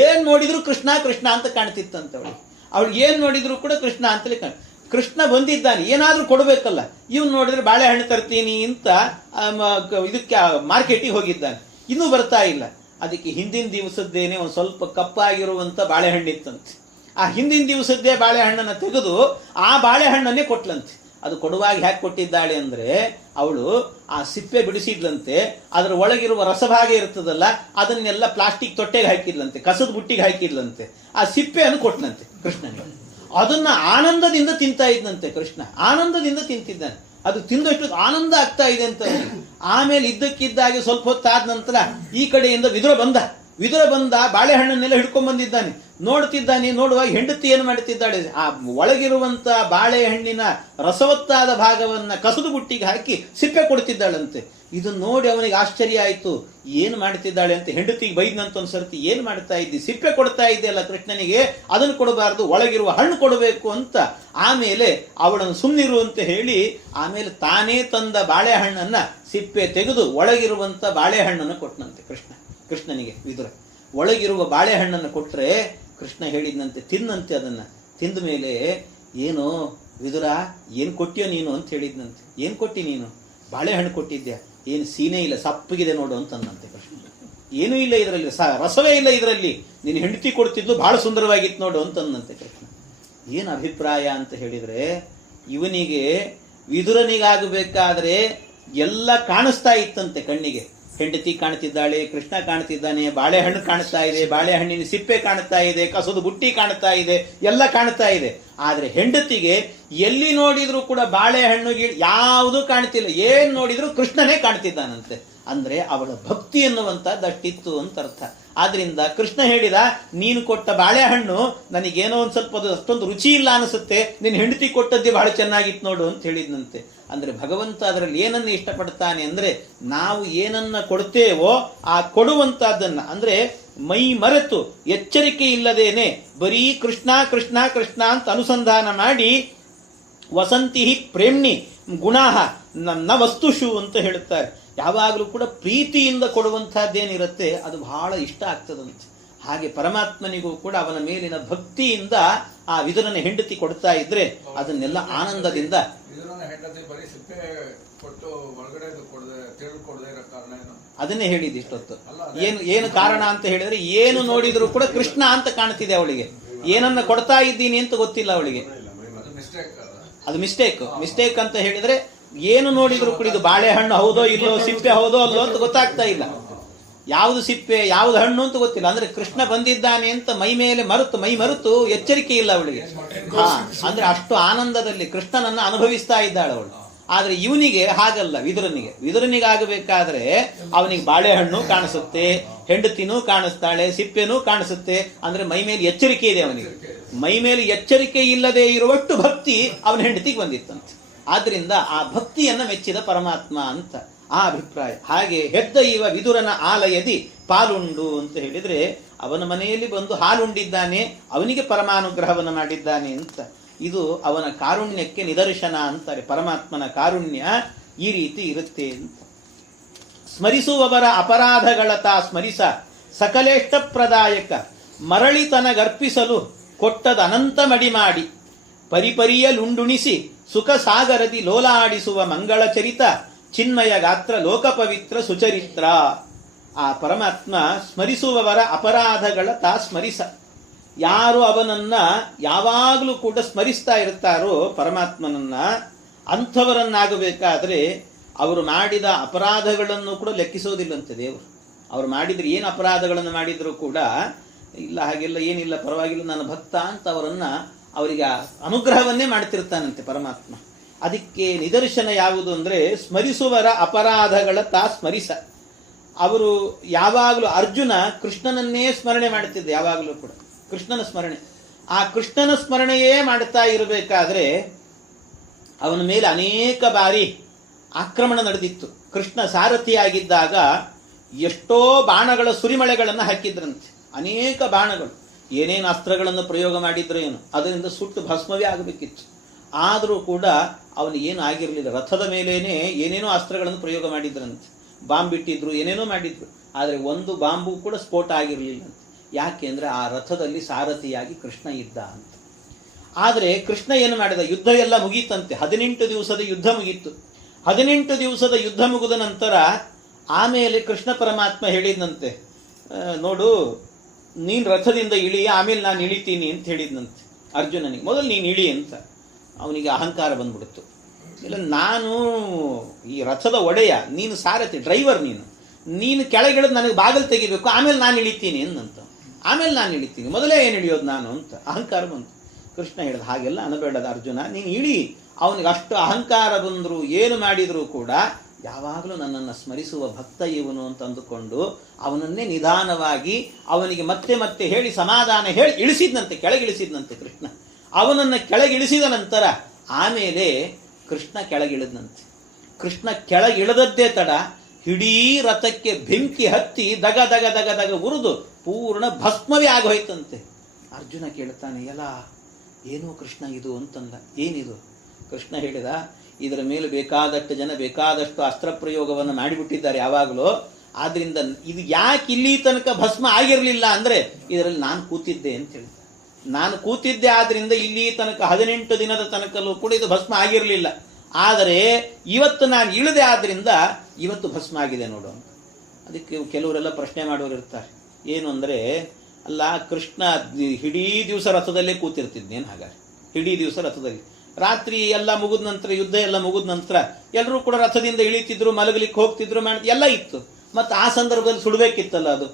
ಏನು ನೋಡಿದ್ರು ಕೃಷ್ಣ ಕೃಷ್ಣ ಅಂತ ಕಾಣ್ತಿತ್ತಂತ ಅವಳಿಗೆ ಅವಳು ಏನು ನೋಡಿದ್ರು ಕೂಡ ಕೃಷ್ಣ ಅಂತಲೇ ಕಾಣ, ಕೃಷ್ಣ ಬಂದಿದ್ದಾನೆ, ಏನಾದರೂ ಕೊಡಬೇಕಲ್ಲ. ಇವನು ನೋಡಿದ್ರೆ ಬಾಳೆಹಣ್ಣು ತರ್ತೀನಿ ಅಂತ ಇದಕ್ಕೆ ಮಾರ್ಕೆಟಿಗೆ ಹೋಗಿದ್ದಾನೆ. ಇನ್ನೂ ಬರ್ತಾ ಇಲ್ಲ. ಅದಕ್ಕೆ ಹಿಂದಿನ ದಿವಸದ್ದೇನೆ ಒಂದು ಸ್ವಲ್ಪ ಕಪ್ಪಾಗಿರುವಂಥ ಬಾಳೆಹಣ್ಣಿತ್ತಂತೆ ಆ ಹಿಂದಿನ ದಿವಸದ್ದೇ ಬಾಳೆಹಣ್ಣನ್ನು ತೆಗೆದು ಆ ಬಾಳೆಹಣ್ಣನ್ನೇ ಕೊಟ್ಲಂತೆ. ಅದು ಕೊಡುವಾಗ ಹ್ಯಾಕ್ ಕೊಟ್ಟಿದ್ದಾಳೆ ಅಂದರೆ ಅವಳು ಆ ಸಿಪ್ಪೆ ಬಿಡಿಸಿದ್ಲಂತೆ ಅದರ ಒಳಗಿರುವ ರಸಭಾಗ ಇರ್ತದಲ್ಲ, ಅದನ್ನೆಲ್ಲ ಪ್ಲಾಸ್ಟಿಕ್ ತೊಟ್ಟೆಗೆ ಹಾಕಿದ್ಲಂತೆ ಕಸದ ಬುಟ್ಟಿಗೆ ಹಾಕಿದ್ಲಂತೆ ಆ ಸಿಪ್ಪೆಯನ್ನು ಕೊಟ್ಲಂತೆ ಕೃಷ್ಣನಿಗೆ. ಅದನ್ನು ಆನಂದದಿಂದ ತಿಂತಾ ಇದ್ದಂತೆ ಕೃಷ್ಣ. ಆನಂದದಿಂದ ತಿಂತಿದ್ದಾನೆ. ಅದು ತಿಂದಷ್ಟು ಆನಂದ ಆಗ್ತಾ ಇದೆ ಅಂತ. ಆಮೇಲೆ ಇದ್ದಕ್ಕಿದ್ದಾಗೆ ಸ್ವಲ್ಪ ಹೊತ್ತಾದ ನಂತರ ಈ ಕಡೆಯಿಂದ ವಿದುರ ಬಂದ ವಿದುರ ಬಂದ ಬಾಳೆಹಣ್ಣನ್ನೆಲ್ಲ ಹಿಡ್ಕೊಂಡ್ ಬಂದಿದ್ದಾನೆ. ನೋಡ್ತಿದ್ದಾನೆ ನೋಡುವಾಗ ಹೆಂಡತಿ ಏನು ಮಾಡುತ್ತಿದ್ದಾಳೆ. ಆ ಒಳಗಿರುವಂತ ಬಾಳೆಹಣ್ಣಿನ ರಸವತ್ತಾದ ಭಾಗವನ್ನ ಕಸದು ಬುಟ್ಟಿಗೆ ಹಾಕಿ ಸಿಪ್ಪೆ ಕೊಡ್ತಿದ್ದಾಳಂತೆ ಇದನ್ನ ನೋಡಿ ಅವನಿಗೆ ಆಶ್ಚರ್ಯ ಆಯಿತು. ಏನು ಮಾಡ್ತಿದ್ದಾಳೆ ಅಂತ ಹೆಂಡತಿಗೆ ಬೈದ್ನಂತ ಒಂದ್ಸರ್ತಿ ಏನು ಮಾಡ್ತಾ ಇದ್ದಿ? ಸಿಪ್ಪೆ ಕೊಡ್ತಾ ಇದೆಯಲ್ಲ ಕೃಷ್ಣನಿಗೆ. ಅದನ್ನು ಕೊಡಬಾರದು, ಒಳಗಿರುವ ಹಣ್ಣು ಕೊಡಬೇಕು ಅಂತ. ಆಮೇಲೆ ಅವಳನ್ನು ಸುಮ್ಮನಿರು ಅಂತ ಹೇಳಿ, ಆಮೇಲೆ ತಾನೇ ತಂದ ಬಾಳೆಹಣ್ಣನ್ನ ಸಿಪ್ಪೆ ತೆಗೆದು ಒಳಗಿರುವಂತ ಬಾಳೆಹಣ್ಣನ್ನು ಕೊಟ್ಟನಂತೆ ಕೃಷ್ಣ. ಕೃಷ್ಣನಿಗೆ ವಿದುರ ಒಳಗಿರುವ ಬಾಳೆಹಣ್ಣನ್ನು ಕೊಟ್ಟರೆ ಕೃಷ್ಣ ಹೇಳಿದಂತೆ ತಿನ್ನಂತೆ ಅದನ್ನು. ತಿಂದ ಮೇಲೆ, ಏನು, ವಿದುರ, ಏನು ಕೊಟ್ಟಿಯೋ ನೀನು? ಅಂತ ಹೇಳಿದ್ನಂತೆ. ಏನು ಕೊಟ್ಟಿ ನೀನು? ಬಾಳೆಹಣ್ಣು ಕೊಟ್ಟಿದ್ದೆ ಏನು ಸೀನೆ ಇಲ್ಲ, ಸಪ್ಪಗಿದೆ ನೋಡು, ಅಂತಂದಂತೆ ಕೃಷ್ಣ. ಏನೂ ಇಲ್ಲ ಇದರಲ್ಲಿ, ಸ- ರಸವೇ ಇಲ್ಲ ಇದರಲ್ಲಿ. ನೀನು ಹೆಂಡತಿ ಕೊಡ್ತಿದ್ದು ಭಾಳ ಸುಂದರವಾಗಿತ್ತು ನೋಡು, ಅಂತಂದಂತೆ ಕೃಷ್ಣ. ಏನು ಅಭಿಪ್ರಾಯ? ಅಂತ ಹೇಳಿದರೆ, ಇವನಿಗೆ ವಿದುರನಿಗಾಗಬೇಕಾದ್ರೆ ಎಲ್ಲ ಕಾಣಿಸ್ತಾ ಇತ್ತಂತೆ ಕಣ್ಣಿಗೆ. ಹೆಂಡತಿ ಕಾಣ್ತಿದ್ದಾಳೆ ಕೃಷ್ಣ ಕಾಣ್ತಿದ್ದಾನೆ ಬಾಳೆಹಣ್ಣು ಕಾಣ್ತಾ ಇದೆ, ಬಾಳೆಹಣ್ಣಿನ ಸಿಪ್ಪೆ ಕಾಣ್ತಾ ಇದೆ, ಕಸದ ಬುಟ್ಟಿ ಕಾಣ್ತಾ ಇದೆ, ಎಲ್ಲ ಕಾಣ್ತಾ ಇದೆ. ಆದರೆ ಹೆಂಡತಿಗೆ ಎಲ್ಲಿ ನೋಡಿದ್ರು ಕೂಡ ಬಾಳೆಹಣ್ಣು ಯಾವುದು ಕಾಣ್ತಿಲ್ಲ ಏನು ನೋಡಿದ್ರು ಕೃಷ್ಣನೇ ಕಾಣ್ತಿದ್ದಾನಂತೆ ಅಂದ್ರೆ ಅವಳ ಭಕ್ತಿ ಎನ್ನುವಂತದ್ದಷ್ಟಿತ್ತು ಅಂತ ಅರ್ಥ ಆದ್ರಿಂದ ಕೃಷ್ಣ ಹೇಳಿದ, ನೀನು ಕೊಟ್ಟ ಬಾಳೆಹಣ್ಣು ನನಗೇನೋ ಒಂದು ಸ್ವಲ್ಪ ಅಷ್ಟೊಂದು ರುಚಿ ಇಲ್ಲ ಅನಿಸುತ್ತೆ. ನಿನ್ನ ಹೆಂಡತಿ ಕೊಟ್ಟದ್ದೇ ಬಹಳ ಚೆನ್ನಾಗಿತ್ತು ನೋಡು ಅಂತ ಹೇಳಿದ್ನಂತೆ. ಅಂದ್ರೆ ಭಗವಂತ ಅದರಲ್ಲಿ ಏನನ್ನ ಇಷ್ಟಪಡ್ತಾನೆ ಅಂದ್ರೆ, ನಾವು ಏನನ್ನ ಕೊಡ್ತೇವೋ ಆ ಕೊಡುವಂತಹದ್ದನ್ನ ಅಂದ್ರೆ ಮೈ ಮರೆತು, ಎಚ್ಚರಿಕೆ ಇಲ್ಲದೇನೆ ಬರೀ ಕೃಷ್ಣ ಕೃಷ್ಣ ಕೃಷ್ಣ ಅಂತ ಅನುಸಂಧಾನ ಮಾಡಿ, ವಸಂತಿ ಪ್ರೇಮ್ನಿ ಗುಣಾಹ ನನ್ನ ವಸ್ತುಷು ಅಂತ ಹೇಳುತ್ತಾರೆ ಯಾವಾಗಲೂ ಕೂಡ ಪ್ರೀತಿಯಿಂದ ಕೊಡುವಂತಹದ್ದೇನಿರುತ್ತೆ ಅದು ಬಹಳ ಇಷ್ಟ ಆಗ್ತದಂತೆ. ಹಾಗೆ ಪರಮಾತ್ಮನಿಗೂ ಕೂಡ ಅವನ ಮೇಲಿನ ಭಕ್ತಿಯಿಂದ ಆ ವಿದುರನ ಹೆಂಡತಿ ಕೊಡ್ತಾ ಇದ್ರೆ ಅದನ್ನೆಲ್ಲ ಆನಂದದಿಂದ ಅದನ್ನೇ ಹೇಳಿದ್ದು ಇಷ್ಟೊತ್ತು. ಏನು ಏನು ಕಾರಣ ಅಂತ ಹೇಳಿದ್ರೆ ಏನು ನೋಡಿದ್ರು ಕೂಡ ಕೃಷ್ಣ ಅಂತ ಕಾಣ್ತಿದೆ ಅವಳಿಗೆ. ಏನನ್ನ ಕೊಡ್ತಾ ಇದ್ದೀನಿ ಅಂತ ಗೊತ್ತಿಲ್ಲ ಅವಳಿಗೆ. ಅದು ಮಿಸ್ಟೇಕ್ ಮಿಸ್ಟೇಕ್ ಅಂತ ಹೇಳಿದ್ರೆ ಏನು ನೋಡಿದ್ರು ಇದು ಬಾಳೆಹಣ್ಣು ಹೌದೋ ಇಲ್ಲೋ ಸಿಪ್ಪೆ ಹೌದೋ ಅಲ್ಲೋ ಅಂತ ಗೊತ್ತಾಗ್ತಾ ಇಲ್ಲ. ಯಾವುದು ಸಿಪ್ಪೆ, ಯಾವುದು ಹಣ್ಣು ಅಂತ ಗೊತ್ತಿಲ್ಲ. ಅಂದ್ರೆ ಕೃಷ್ಣ ಬಂದಿದ್ದಾನೆ ಅಂತ ಮೈ ಮೇಲೆ ಮರುತು, ಮೈ ಮರುತು ಎಚ್ಚರಿಕೆ ಇಲ್ಲ ಅವಳಿಗೆ. ಹಾ, ಅಂದ್ರೆ ಅಷ್ಟು ಆನಂದದಲ್ಲಿ ಕೃಷ್ಣನನ್ನ ಅನುಭವಿಸ್ತಾ ಇದ್ದಾಳೆ ಅವಳು. ಆದ್ರೆ ಇವನಿಗೆ ಹಾಗಲ್ಲ, ವಿದುರನಿಗೆ. ವಿದುರನಿಗೆ ಆಗಬೇಕಾದ್ರೆ ಅವನಿಗೆ ಬಾಳೆಹಣ್ಣು ಕಾಣಿಸುತ್ತೆ, ಹೆಂಡತಿನೂ ಕಾಣಿಸ್ತಾಳೆ, ಸಿಪ್ಪೆನೂ ಕಾಣಿಸುತ್ತೆ. ಅಂದ್ರೆ ಮೈ ಮೇಲೆ ಎಚ್ಚರಿಕೆ ಇದೆ ಅವನಿಗೆ. ಮೈ ಮೇಲೆ ಎಚ್ಚರಿಕೆ ಇಲ್ಲದೆ ಇರುವಷ್ಟು ಭಕ್ತಿ ಅವನ ಹೆಂಡತಿಗೆ ಬಂದಿತ್ತಂತೆ. ಆದ್ರಿಂದ ಆ ಭಕ್ತಿಯನ್ನು ಮೆಚ್ಚಿದ ಪರಮಾತ್ಮ ಅಂತ ಆ ಅಭಿಪ್ರಾಯ. ಹಾಗೆ ಹೆದ್ದ ಇವ ವಿದುರನ ಆಲಯದಿ ಪಾಲುಂಡು ಅಂತ ಹೇಳಿದರೆ ಅವನ ಮನೆಯಲ್ಲಿ ಬಂದು ಹಾಲುಂಡಿದ್ದಾನೆ, ಅವನಿಗೆ ಪರಮಾನುಗ್ರಹವನ್ನು ಮಾಡಿದ್ದಾನೆ ಅಂತ. ಇದು ಅವನ ಕಾರುಣ್ಯಕ್ಕೆ ನಿದರ್ಶನ ಅಂತಾರೆ. ಪರಮಾತ್ಮನ ಕಾರುಣ್ಯ ಈ ರೀತಿ ಇರುತ್ತೆ ಅಂತ. ಸ್ಮರಿಸುವವರ ಅಪರಾಧಗಳ ತಾ ಸ್ಮರಿಸ ಸಕಲೇಷ್ಟ ಪ್ರದಾಯಕ ಮರಳಿತನಗರ್ಪಿಸಲು ಕೊಟ್ಟದ ಅನಂತ ಮಡಿ ಮಾಡಿ ಪರಿಪರಿಯಲುಂಡುಣಿಸಿ ಸುಖ ಸಾಗರದಿ ಲೋಲಾಡಿಸುವ ಮಂಗಳ ಚರಿತ, ಚಿನ್ಮಯ ಗಾತ್ರ ಲೋಕಪವಿತ್ರ ಸುಚರಿತ್ರ. ಆ ಪರಮಾತ್ಮ ಸ್ಮರಿಸುವವರ ಅಪರಾಧಗಳ ತಾ ಸ್ಮರಿಸ. ಯಾರು ಅವನನ್ನ ಯಾವಾಗಲೂ ಕೂಡ ಸ್ಮರಿಸ್ತಾ ಇರ್ತಾರೋ ಪರಮಾತ್ಮನನ್ನ, ಅಂಥವರನ್ನಾಗಬೇಕಾದ್ರೆ ಅವರು ಮಾಡಿದ ಅಪರಾಧಗಳನ್ನು ಕೂಡ ಲೆಕ್ಕಿಸೋದಿಲ್ಲಂತೆ ದೇವರು. ಅವರು ಮಾಡಿದ್ರೆ ಏನು ಅಪರಾಧಗಳನ್ನು ಮಾಡಿದರೂ ಕೂಡ, ಇಲ್ಲ ಹಾಗೆಲ್ಲ ಏನಿಲ್ಲ, ಪರವಾಗಿಲ್ಲ ನನ್ನ ಭಕ್ತ ಅಂತ ಅವರನ್ನ ಅವರಿಗೆ ಅನುಗ್ರಹವನ್ನೇ ಮಾಡ್ತಿರ್ತಾನಂತೆ ಪರಮಾತ್ಮ. ಅದಕ್ಕೆ ನಿದರ್ಶನ ಯಾವುದು ಅಂದರೆ ಸ್ಮರಿಸುವರ ಅಪರಾಧಗಳ ತಾ ಸ್ಮರಿಸ. ಅವರು ಯಾವಾಗಲೂ ಅರ್ಜುನ ಕೃಷ್ಣನನ್ನೇ ಸ್ಮರಣೆ ಮಾಡುತ್ತಿದ್ದ, ಯಾವಾಗಲೂ ಕೂಡ. ಕೃಷ್ಣನ ಸ್ಮರಣೆ. ಆ ಕೃಷ್ಣನ ಸ್ಮರಣೆಯೇ ಮಾಡ್ತಾ ಇರಬೇಕಾದ್ರೆ ಅವನ ಮೇಲೆ ಅನೇಕ ಬಾರಿ ಆಕ್ರಮಣ ನಡೆದಿತ್ತು. ಕೃಷ್ಣ ಸಾರಥಿಯಾಗಿದ್ದಾಗ ಎಷ್ಟೋ ಬಾಣಗಳ ಸುರಿಮಳೆಗಳನ್ನು ಹಾಕಿದ್ರಂತೆ. ಅನೇಕ ಬಾಣಗಳು. ಏನೇನು ಅಸ್ತ್ರಗಳನ್ನು ಪ್ರಯೋಗ ಮಾಡಿದ್ರು ಏನು? ಅದರಿಂದ ಸುಟ್ಟು ಭಸ್ಮವೇ ಆಗಬೇಕಿತ್ತು. ಆದರೂ ಕೂಡ ಅವನು ಏನು ಆಗಿರಲಿಲ್ಲ. ರಥದ ಮೇಲೇನೆ ಏನೇನೋ ಅಸ್ತ್ರಗಳನ್ನು ಪ್ರಯೋಗ ಮಾಡಿದ್ರಂತೆ. ಬಾಂಬ್ ಇಟ್ಟಿದ್ರು ಏನೇನೋ ಮಾಡಿದ್ರು. ಆದರೆ ಒಂದು ಬಾಂಬು ಕೂಡ ಸ್ಫೋಟ ಆಗಿರಲಿಲ್ಲ ಯಾಕೆ ಅಂದರೆ ಆ ರಥದಲ್ಲಿ ಸಾರಥಿಯಾಗಿ ಕೃಷ್ಣ ಇದ್ದ ಅಂತ. ಆದರೆ ಕೃಷ್ಣ ಏನು ಮಾಡಿದ? ಯುದ್ಧ ಎಲ್ಲ ಮುಗೀತಂತೆ. ಹದಿನೆಂಟು ದಿವಸದ ಯುದ್ಧ ಮುಗೀತು. ಹದಿನೆಂಟು ದಿವಸದ ಯುದ್ಧ ಮುಗಿದ ನಂತರ ಆಮೇಲೆ ಕೃಷ್ಣ ಪರಮಾತ್ಮ ಹೇಳಿದಂತೆ ನೋಡು ನೀನ್ ರಥದಿಂದ ಇಳಿ, ಆಮೇಲೆ ನಾನು ಇಳಿತೀನಿ ಅಂತ ಹೇಳಿದ್ನಂತೆ ಅರ್ಜುನನಿಗೆ. ಮೊದಲು ನೀನು ಇಳಿ ಅಂತ. ಅವನಿಗೆ ಅಹಂಕಾರ ಬಂದ್ಬಿಡ್ತು. ಇಲ್ಲ, ನಾನು ಈ ರಥದ ಒಡೆಯ, ನೀನು ಸಾರಥಿ ಡ್ರೈವರ್ ನೀನು. ನೀನು ಕೆಳಗಿಳಿದು ನನಗೆ ಬಾಗಿಲು ತೆಗಿಬೇಕು, ಆಮೇಲೆ ನಾನು ಇಳಿತೀನಿ ಅಂದಂತ ಆಮೇಲೆ ನಾನು ಇಳಿತೀನಿ, ಮೊದಲೇ ಏನು ಇಳಿಯೋದು ನಾನು ಅಂತ ಅಹಂಕಾರ ಬಂತು. ಕೃಷ್ಣ ಹೇಳಿದ ಹಾಗೆಲ್ಲ ಅನಬೇಡದ ಅರ್ಜುನ, ನೀನು ಇಳಿ. ಅವನಿಗೆ ಅಷ್ಟು ಅಹಂಕಾರ ಬಂದರೂ, ಏನು ಮಾಡಿದರೂ ಕೂಡ ಯಾವಾಗಲೂ ನನ್ನನ್ನು ಸ್ಮರಿಸುವ ಭಕ್ತ ಇವನು ಅಂತ ಅಂದುಕೊಂಡು ಅವನನ್ನೇ ನಿಧಾನವಾಗಿ ಅವನಿಗೆ ಮತ್ತೆ ಮತ್ತೆ ಹೇಳಿ ಸಮಾಧಾನ ಹೇಳಿ ಇಳಿಸಿದ್ನಂತೆ, ಕೆಳಗಿಳಿಸಿದ್ನಂತೆ ಕೃಷ್ಣ. ಅವನನ್ನು ಕೆಳಗಿಳಿಸಿದ ನಂತರ ಆಮೇಲೆ ಕೃಷ್ಣ ಕೆಳಗಿಳಿದ್ನಂತೆ. ಕೃಷ್ಣ ಕೆಳಗಿಳಿದದ್ದೇ ತಡ ಇಡೀ ರಥಕ್ಕೆ ಬೆಂಕಿ ಹತ್ತಿ ದಗ ದಗ ದಗ ದಗ ಉರಿದು ಪೂರ್ಣ ಭಸ್ಮವೇ ಆಗೋಯ್ತಂತೆ. ಅರ್ಜುನ ಕೇಳ್ತಾನೆ ಎಲ್ಲ ಏನು ಕೃಷ್ಣ ಇದು ಅಂತಂದ. ಏನಿದು? ಕೃಷ್ಣ ಹೇಳಿದ ಇದರ ಮೇಲೆ ಬೇಕಾದಷ್ಟು ಜನ ಬೇಕಾದಷ್ಟು ಅಸ್ತ್ರ ಪ್ರಯೋಗವನ್ನು ಮಾಡಿಬಿಟ್ಟಿದ್ದಾರೆ ಯಾವಾಗಲೂ. ಆದ್ರಿಂದ ಇದು ಯಾಕೆ ಇಲ್ಲಿ ತನಕ ಭಸ್ಮ ಆಗಿರಲಿಲ್ಲ ಅಂದ್ರೆ ಇದರಲ್ಲಿ ನಾನು ಕೂತಿದ್ದೆ ಅಂತ ಹೇಳಿ. ನಾನು ಕೂತಿದ್ದೆ ಆದ್ರಿಂದ ಇಲ್ಲಿ ತನಕ ಹದಿನೆಂಟು ದಿನದ ತನಕಲ್ಲೂ ಕೂಡ ಇದು ಭಸ್ಮ ಆಗಿರಲಿಲ್ಲ. ಆದರೆ ಇವತ್ತು ನಾನು ಇಳಿದೆ ಆದ್ರಿಂದ ಇವತ್ತು ಭಸ್ಮ ಆಗಿದೆ ನೋಡು. ಅಂತ ಅದಕ್ಕೆ ಕೆಲವರೆಲ್ಲ ಪ್ರಶ್ನೆ ಮಾಡೋರು ಇರ್ತಾರೆ. ಏನು ಅಂದ್ರೆ, ಅಲ್ಲ ಕೃಷ್ಣ ಇಡೀ ದಿವಸ ರಥದಲ್ಲೇ ಕೂತಿರ್ತಿದ್ನೇನು ಹಾಗಾದ್ರೆ? ಇಡೀ ದಿವಸ ರಥದಲ್ಲಿ. ರಾತ್ರಿ ಎಲ್ಲ ಮುಗಿದ ನಂತರ, ಯುದ್ಧ ಎಲ್ಲ ಮುಗಿದ ನಂತರ ಎಲ್ಲರೂ ಕೂಡ ರಥದಿಂದ ಇಳಿತಿದ್ರು, ಮಲಗಲಿಕ್ಕೆ ಹೋಗ್ತಿದ್ರು ಮಾಡಿ ಎಲ್ಲ ಇತ್ತು. ಮತ್ತೆ ಆ ಸಂದರ್ಭದಲ್ಲಿ ಸುಡಬೇಕಿತ್ತಲ್ಲ ಅದು.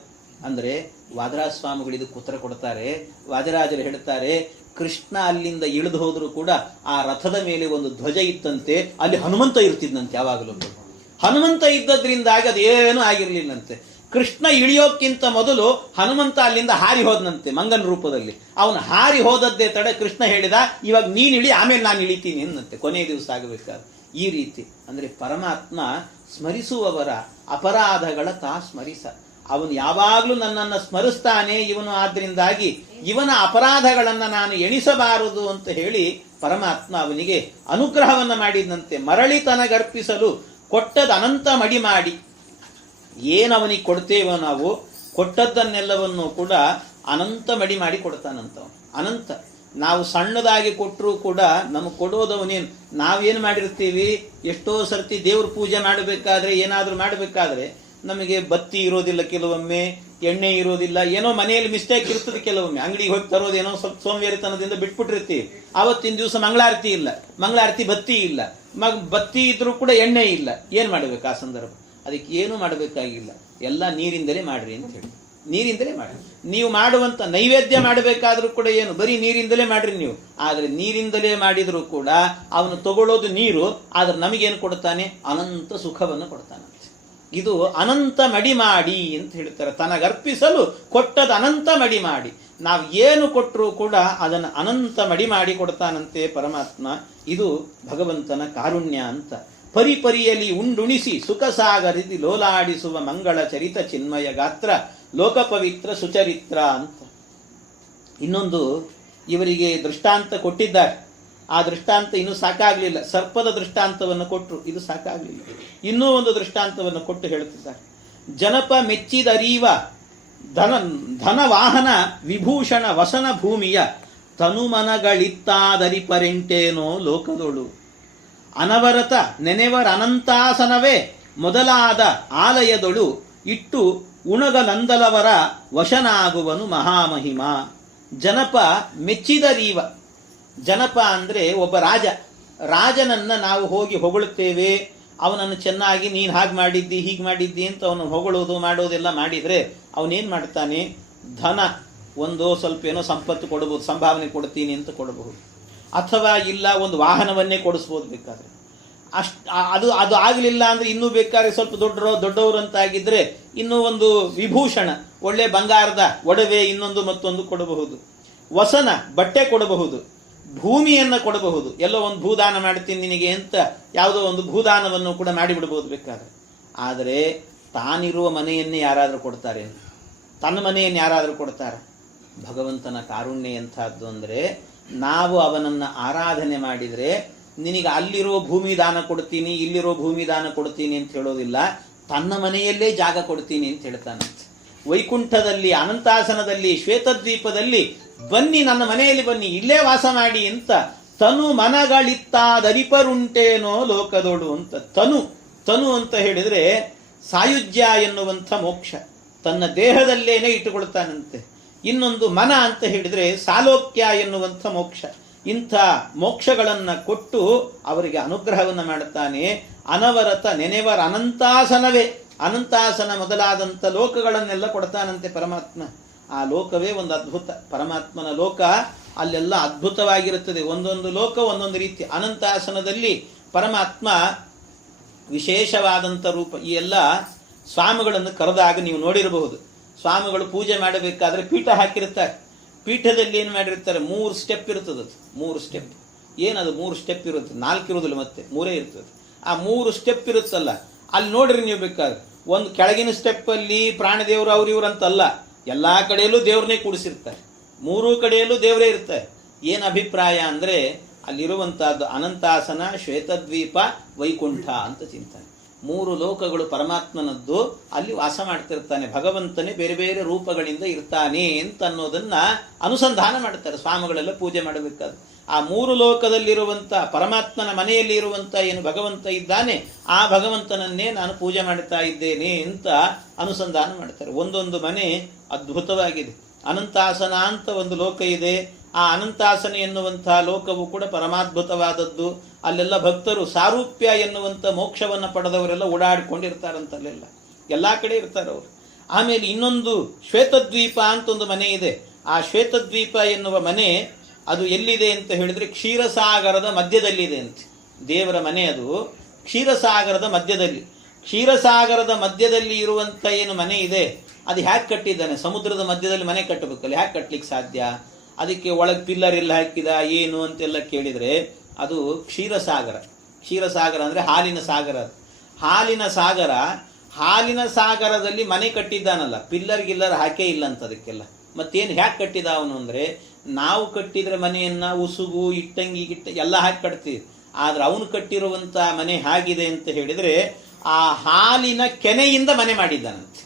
ಅಂದ್ರೆ ವಾದರಾಜ ಇದಕ್ಕೆ ಉತ್ತರ ಕೊಡ್ತಾರೆ, ವಾದಿರಾಜರು ಹೇಳ್ತಾರೆ, ಕೃಷ್ಣ ಅಲ್ಲಿಂದ ಇಳಿದು ಹೋದರೂ ಕೂಡ ಆ ರಥದ ಮೇಲೆ ಒಂದು ಧ್ವಜ ಇತ್ತಂತೆ, ಅಲ್ಲಿ ಹನುಮಂತ ಇರ್ತಿದ್ನಂತೆ ಯಾವಾಗಲೂ. ಹನುಮಂತ ಇದ್ದದ್ರಿಂದಾಗಿ ಅದೇನೂ ಆಗಿರ್ಲಿಲ್ಲಂತೆ. ಕೃಷ್ಣ ಇಳಿಯೋಕ್ಕಿಂತ ಮೊದಲು ಹನುಮಂತ ಅಲ್ಲಿಂದ ಹಾರಿ ಹೋದನಂತೆ ಮಂಗನ ರೂಪದಲ್ಲಿ. ಅವನು ಹಾರಿ ಹೋದದ್ದೇ ತಡೆ ಕೃಷ್ಣ ಹೇಳಿದ, ಇವಾಗ ನೀನು ಇಳಿ, ಆಮೇಲೆ ನಾನು ಇಳಿತೀನಿ ಎನ್ನಂತೆ ಕೊನೆಯ ದಿವಸ ಆಗಬೇಕಾದ್ರೆ. ಈ ರೀತಿ, ಅಂದರೆ ಪರಮಾತ್ಮ ಸ್ಮರಿಸುವವರ ಅಪರಾಧಗಳ ತಾ ಸ್ಮರಿಸ. ಅವನು ಯಾವಾಗಲೂ ನನ್ನನ್ನು ಸ್ಮರಿಸ್ತಾನೆ, ಇವನು ಆದ್ದರಿಂದಾಗಿ ಇವನ ಅಪರಾಧಗಳನ್ನು ನಾನು ಎಣಿಸಬಾರದು ಅಂತ ಹೇಳಿ ಪರಮಾತ್ಮ ಅವನಿಗೆ ಅನುಗ್ರಹವನ್ನು ಮಾಡಿದಂತೆ ಮರಳಿತನಗರ್ಪಿಸಲು ಕೊಟ್ಟದ ಅನಂತ ಮಡಿ ಮಾಡಿ. ಏನವನಿಗೆ ಕೊಡ್ತೇವೋ ನಾವು ಕೊಟ್ಟದ್ದನ್ನೆಲ್ಲವನ್ನು ಕೂಡ ಅನಂತ ಮಡಿ ಮಾಡಿ ಕೊಡ್ತಾನಂತವನು. ಅನಂತ. ನಾವು ಸಣ್ಣದಾಗಿ ಕೊಟ್ಟರೂ ಕೂಡ ನಮಗೆ ಕೊಡೋದವನೇನು? ನಾವೇನು ಮಾಡಿರ್ತೀವಿ? ಎಷ್ಟೋ ಸರ್ತಿ ದೇವ್ರ ಪೂಜೆ ಮಾಡಬೇಕಾದ್ರೆ, ಏನಾದರೂ ಮಾಡಬೇಕಾದ್ರೆ ನಮಗೆ ಬತ್ತಿ ಇರೋದಿಲ್ಲ ಕೆಲವೊಮ್ಮೆ, ಎಣ್ಣೆ ಇರೋದಿಲ್ಲ, ಏನೋ ಮನೆಯಲ್ಲಿ ಮಿಸ್ಟೇಕ್ ಇರ್ತದೆ ಕೆಲವೊಮ್ಮೆ. ಅಂಗಡಿಗೆ ಹೋಗಿ ತರೋದೇನೋ ಸ್ವಲ್ಪ ಸೋಮವಾರಿತನದಿಂದ ಬಿಟ್ಬಿಟ್ಟಿರ್ತೀವಿ. ಆವತ್ತಿನ ದಿವಸ ಮಂಗಳಾರತಿ ಇಲ್ಲ. ಮಂಗಳಾರತಿ ಬತ್ತಿ ಇಲ್ಲ. ಮಗ್ ಬತ್ತಿ ಇದ್ರೂ ಕೂಡ ಎಣ್ಣೆ ಇಲ್ಲ. ಏನು ಮಾಡಬೇಕು ಆ ಸಂದರ್ಭ? ಅದಕ್ಕೆ ಏನು ಮಾಡಬೇಕಾಗಿಲ್ಲ. ಎಲ್ಲ ನೀರಿಂದಲೇ ಮಾಡ್ರಿ ಅಂತ ಹೇಳಿ. ನೀರಿಂದಲೇ ಮಾಡಿ ನೀವು ಮಾಡುವಂತ ನೈವೇದ್ಯ ಮಾಡಬೇಕಾದ್ರೂ ಕೂಡ ಏನು? ಬರೀ ನೀರಿಂದಲೇ ಮಾಡ್ರಿ ನೀವು. ಆದರೆ ನೀರಿಂದಲೇ ಮಾಡಿದರೂ ಕೂಡ ಅವನು ತಗೊಳ್ಳೋದು ನೀರು, ಆದ್ರೆ ನಮಗೇನು ಕೊಡ್ತಾನೆ? ಅನಂತ ಸುಖವನ್ನು ಕೊಡ್ತಾನಂತೆ ಇದು ಅನಂತ ಮಡಿ ಮಾಡಿ ಅಂತ ಹೇಳ್ತಾರೆ. ತನಗರ್ಪಿಸಲು ಕೊಟ್ಟದ ಅನಂತ ಮಡಿ ಮಾಡಿ. ನಾವು ಏನು ಕೊಟ್ಟರೂ ಕೂಡ ಅದನ್ನು ಅನಂತ ಮಡಿ ಮಾಡಿ ಕೊಡ್ತಾನಂತೆ ಪರಮಾತ್ಮ. ಇದು ಭಗವಂತನ ಕಾರುಣ್ಯ ಅಂತ. ಪರಿಪರಿಯಲಿ ಉಂಡುಣಿಸಿ ಸುಖ ಸಾಗರಿಸಿ ಲೋಲಾಡಿಸುವ ಮಂಗಳ ಚರಿತ ಚಿನ್ಮಯ ಗಾತ್ರ ಲೋಕ ಪವಿತ್ರ ಸುಚರಿತ್ರ ಅಂತ. ಇನ್ನೊಂದು ಇವರಿಗೆ ದೃಷ್ಟಾಂತ ಕೊಟ್ಟಿದ್ದಾರೆ. ಆ ದೃಷ್ಟಾಂತ ಇನ್ನೂ ಸಾಕಾಗಲಿಲ್ಲ. ಸರ್ಪದ ದೃಷ್ಟಾಂತವನ್ನು ಕೊಟ್ಟರು ಇದು ಸಾಕಾಗಲಿಲ್ಲ. ಇನ್ನೂ ಒಂದು ದೃಷ್ಟಾಂತವನ್ನು ಕೊಟ್ಟು ಹೇಳುತ್ತಿದ್ದಾರೆ. ಜನಪ ಮೆಚ್ಚಿದರೀವ ಧನ, ಧನವಾಹನ ವಿಭೂಷಣ ವಸನ ಭೂಮಿಯ ತನುಮನಗಳಿತ್ತಾದರಿಪರೆಂಟೇನೋ ಲೋಕದೊಳು. ಅನವರತ ನೆನೆವರನಂತಾಸನವೇ ಮೊದಲಾದ ಆಲಯದೊಳು ಇಟ್ಟು ಉಣಗಲಂದಲವರ ವಶನಾಗುವನು ಮಹಾಮಹಿಮ. ಜನಪ ಮೆಚ್ಚಿದ ರೀವ. ಜನಪ ಅಂದರೆ ಒಬ್ಬ ರಾಜ. ರಾಜನನ್ನ ನಾವು ಹೋಗಿ ಹೊಗಳುತ್ತೇವೆ. ಅವನನ್ನು ಚೆನ್ನಾಗಿ ನೀನು ಹಾಗೆ ಮಾಡಿದ್ದಿ, ಹೀಗೆ ಮಾಡಿದ್ದಿ ಅಂತ ಅವನು ಹೊಗಳೋದು ಮಾಡೋದೆಲ್ಲ ಮಾಡಿದರೆ ಅವನೇನು ಮಾಡ್ತಾನೆ? ಧನ. ಒಂದೋ ಸ್ವಲ್ಪ ಏನೋ ಸಂಪತ್ತು ಕೊಡಬಹುದು, ಸಂಭಾವನೆ ಕೊಡ್ತೀನಿ ಅಂತ ಕೊಡಬಹುದು. ಅಥವಾ ಇಲ್ಲ ಒಂದು ವಾಹನವನ್ನೇ ಕೊಡಿಸ್ಬೋದು ಬೇಕಾದ್ರೆ. ಅಷ್ಟು ಅದು ಅದು ಆಗಲಿಲ್ಲ ಅಂದ್ರೆ ಇನ್ನೂ ಬೇಕಾದ್ರೆ ಸ್ವಲ್ಪ ದೊಡ್ಡರೋ, ದೊಡ್ಡವರು ಅಂತ ಆಗಿದ್ರೆ ಇನ್ನೂ ಒಂದು ವಿಭೂಷಣ, ಒಳ್ಳೆ ಬಂಗಾರದ ಒಡವೆ ಇನ್ನೊಂದು ಮತ್ತೊಂದು ಕೊಡಬಹುದು. ವಸನ, ಬಟ್ಟೆ ಕೊಡಬಹುದು. ಭೂಮಿಯನ್ನು ಕೊಡಬಹುದು. ಎಲ್ಲೋ ಒಂದು ಭೂದಾನ ಮಾಡ್ತೀನಿ ನಿನಗೆ ಅಂತ ಯಾವುದೋ ಒಂದು ಭೂದಾನವನ್ನು ಕೂಡ ಮಾಡಿಬಿಡಬಹುದು ಬೇಕಾದ್ರೆ. ಆದರೆ ತಾನಿರುವ ಮನೆಯನ್ನೇ ಯಾರಾದರೂ ಕೊಡ್ತಾರೆ? ತನ್ನ ಮನೆಯನ್ನು ಯಾರಾದರೂ ಕೊಡ್ತಾರೆ? ಭಗವಂತನ ಕಾರುಣ್ಯ ಎಂಥದ್ದು ಅಂದರೆ ನಾವು ಅವನನ್ನ ಆರಾಧನೆ ಮಾಡಿದರೆ ನಿನಗೆ ಅಲ್ಲಿರೋ ಭೂಮಿ ದಾನ ಕೊಡ್ತೀನಿ, ಇಲ್ಲಿರೋ ಭೂಮಿ ದಾನ ಕೊಡ್ತೀನಿ ಅಂತ ಹೇಳೋದಿಲ್ಲ. ತನ್ನ ಮನೆಯಲ್ಲೇ ಜಾಗ ಕೊಡ್ತೀನಿ ಅಂತ ಹೇಳ್ತಾನೆ. ವೈಕುಂಠದಲ್ಲಿ, ಅನಂತಾಸನದಲ್ಲಿ, ಶ್ವೇತದ್ವೀಪದಲ್ಲಿ ಬನ್ನಿ, ನನ್ನ ಮನೆಯಲ್ಲಿ ಬನ್ನಿ, ಇಲ್ಲೇ ವಾಸ ಮಾಡಿ ಅಂತ ತನು ಮನಗಳಿತ್ತಾದರಿಪರುಂಟೇನೋ ಲೋಕದೋಡು ಅಂತ ತನು ತನು ಅಂತ ಹೇಳಿದ್ರೆ ಸಾಯುಜ್ಯ ಎನ್ನುವಂಥ ಮೋಕ್ಷ. ತನ್ನ ದೇಹದಲ್ಲೇನೆ ಇಟ್ಟುಕೊಳ್ತಾನಂತೆ. ಇನ್ನೊಂದು ಮನ ಅಂತ ಹೇಳಿದರೆ ಸಾಲೋಕ್ಯ ಎನ್ನುವಂಥ ಮೋಕ್ಷ. ಇಂಥ ಮೋಕ್ಷಗಳನ್ನು ಕೊಟ್ಟು ಅವರಿಗೆ ಅನುಗ್ರಹವನ್ನು ಮಾಡುತ್ತಾನೆ. ಅನವರತ ನೆನೆವರ ಅನಂತಾಸನವೇ. ಅನಂತಾಸನ ಮೊದಲಾದಂಥ ಲೋಕಗಳನ್ನೆಲ್ಲ ಕೊಡ್ತಾನಂತೆ ಪರಮಾತ್ಮ. ಆ ಲೋಕವೇ ಒಂದು ಅದ್ಭುತ. ಪರಮಾತ್ಮನ ಲೋಕ ಅಲ್ಲೆಲ್ಲ ಅದ್ಭುತವಾಗಿರುತ್ತದೆ. ಒಂದೊಂದು ಲೋಕ ಒಂದೊಂದು ರೀತಿ. ಅನಂತಾಸನದಲ್ಲಿ ಪರಮಾತ್ಮ ವಿಶೇಷವಾದಂಥ ರೂಪ. ಈ ಎಲ್ಲ ಸ್ವಾಮಿಗಳನ್ನು ಕರೆದಾಗ ನೀವು ನೋಡಿರಬಹುದು. ಸ್ವಾಮಿಗಳು ಪೂಜೆ ಮಾಡಬೇಕಾದ್ರೆ ಪೀಠ ಹಾಕಿರ್ತಾರೆ ಪೀಠದಲ್ಲಿ ಏನು ಮಾಡಿರ್ತಾರೆ ಮೂರು ಸ್ಟೆಪ್ ಇರ್ತದೆ ಮೂರು ಸ್ಟೆಪ್ ಏನದು ಮೂರು ಸ್ಟೆಪ್ ಇರುತ್ತೆ ನಾಲ್ಕು ಇರೋದಿಲ್ಲ ಮತ್ತೆ. ಮೂರೇ ಇರ್ತದೆ. ಆ ಮೂರು ಸ್ಟೆಪ್ ಇರುತ್ತಲ್ಲ, ಅಲ್ಲಿ ನೋಡ್ರಿ ನೀವು ಬೇಕಾದ್ರೆ. ಒಂದು ಕೆಳಗಿನ ಸ್ಟೆಪ್ ಅಲ್ಲಿ ಪ್ರಾಣದೇವರು ಅವ್ರು ಇವ್ರು ಅಂತಲ್ಲ, ಎಲ್ಲ ಕಡೆಯಲ್ಲೂ ದೇವ್ರನ್ನೇ ಕೂಡಿಸಿರ್ತಾರೆ. ಮೂರೂ ಕಡೆಯಲ್ಲೂ ದೇವರೇ ಇರ್ತಾರೆ. ಏನು ಅಭಿಪ್ರಾಯ ಅಂದರೆ ಅಲ್ಲಿರುವಂಥದ್ದು ಅನಂತಾಸನ, ಶ್ವೇತದ್ವೀಪ, ವೈಕುಂಠ ಅಂತ ಚಿಂತನೆ ಮೂರು ಲೋಕಗಳು ಪರಮಾತ್ಮನದ್ದು, ಅಲ್ಲಿ ವಾಸ ಮಾಡ್ತಿರ್ತಾನೆ, ಭಗವಂತನೇ ಬೇರೆ ಬೇರೆ ರೂಪಗಳಿಂದ ಇರ್ತಾನೆ ಅಂತ ಅನ್ನೋದನ್ನ ಅನುಸಂಧಾನ ಮಾಡ್ತಾರೆ, ಸ್ವಾಮಿಗಳೆಲ್ಲ ಪೂಜೆ ಮಾಡಬೇಕಾದ್ರೆ. ಆ ಮೂರು ಲೋಕದಲ್ಲಿರುವಂತ ಪರಮಾತ್ಮನ ಮನೆಯಲ್ಲಿ ಇರುವಂತ ಏನು ಭಗವಂತ ಇದ್ದಾನೆ, ಆ ಭಗವಂತನನ್ನೇ ನಾನು ಪೂಜೆ ಮಾಡ್ತಾ ಇದ್ದೇನೆ ಅಂತ ಅನುಸಂಧಾನ ಮಾಡ್ತಾರೆ. ಒಂದೊಂದು ಮನೆ ಅದ್ಭುತವಾಗಿದೆ. ಅನಂತಾಸನ ಅಂತ ಒಂದು ಲೋಕ ಇದೆ. ಆ ಅನಂತಾಸನ ಎನ್ನುವಂತಹ ಲೋಕವು ಕೂಡ ಪರಮಾದ್ಭುತವಾದದ್ದು. ಅಲ್ಲೆಲ್ಲ ಭಕ್ತರು ಸಾರೂಪ್ಯ ಎನ್ನುವಂಥ ಮೋಕ್ಷವನ್ನು ಪಡೆದವರೆಲ್ಲ ಓಡಾಡಿಕೊಂಡಿರ್ತಾರಂತಲ್ಲೆಲ್ಲ. ಎಲ್ಲ ಕಡೆ ಇರ್ತಾರೆ ಅವರು. ಆಮೇಲೆ ಇನ್ನೊಂದು ಶ್ವೇತದ್ವೀಪ ಅಂತ ಒಂದು ಮನೆ ಇದೆ. ಆ ಶ್ವೇತದ್ವೀಪ ಎನ್ನುವ ಮನೆ ಅದು ಎಲ್ಲಿದೆ ಅಂತ ಹೇಳಿದ್ರೆ ಕ್ಷೀರಸಾಗರದ ಮಧ್ಯದಲ್ಲಿದೆ ಅಂತ. ದೇವರ ಮನೆ ಅದು ಕ್ಷೀರಸಾಗರದ ಮಧ್ಯದಲ್ಲಿ. ಕ್ಷೀರಸಾಗರದ ಮಧ್ಯದಲ್ಲಿ ಇರುವಂತ ಏನು ಮನೆ ಇದೆ? ಅದು ಹ್ಯಾಕ್ ಕಟ್ಟಿದ್ದಾನೆ. ಸಮುದ್ರದ ಮಧ್ಯದಲ್ಲಿ ಮನೆ ಕಟ್ಟಬೇಕಲ್ಲ. ಹ್ಯಾಕ್ ಕಟ್ಟಲಿಕ್ಕೆ ಸಾಧ್ಯ? ಅದಕ್ಕೆ ಒಳಗೆ ಪಿಲ್ಲರ್ ಎಲ್ಲ ಹಾಕಿದ, ಏನು ಅಂತೆಲ್ಲ ಕೇಳಿದರೆ ಅದು ಕ್ಷೀರಸಾಗರ. ಕ್ಷೀರಸಾಗರ ಅಂದರೆ ಹಾಲಿನ ಸಾಗರ ಹಾಲಿನ ಸಾಗರ, ಹಾಲಿನ ಸಾಗರದಲ್ಲಿ ಮನೆ ಕಟ್ಟಿದ್ದಾನಲ್ಲ ಪಿಲ್ಲರ್ ಗಿಲ್ಲರ್ ಹಾಕೇ ಇಲ್ಲ ಅಂತ ಅದಕ್ಕೆಲ್ಲ. ಮತ್ತೇನು ಹ್ಯಾಕ್ ಕಟ್ಟಿದ ಅವನು ಅಂದರೆ, ನಾವು ಕಟ್ಟಿದ್ರೆ ಮನೆಯನ್ನು ಉಸುಗು, ಇಟ್ಟಂಗಿ, ಗಿಟ್ಟ ಎಲ್ಲ ಹಾಕಿ ಕಟ್ತೀವಿ. ಆದರೆ ಅವನು ಕಟ್ಟಿರುವಂಥ ಮನೆ ಹಾಗಿದೆ ಅಂತ ಹೇಳಿದರೆ, ಆ ಹಾಲಿನ ಕೆನೆಯಿಂದ ಮನೆ ಮಾಡಿದ್ದಾನಂತೆ.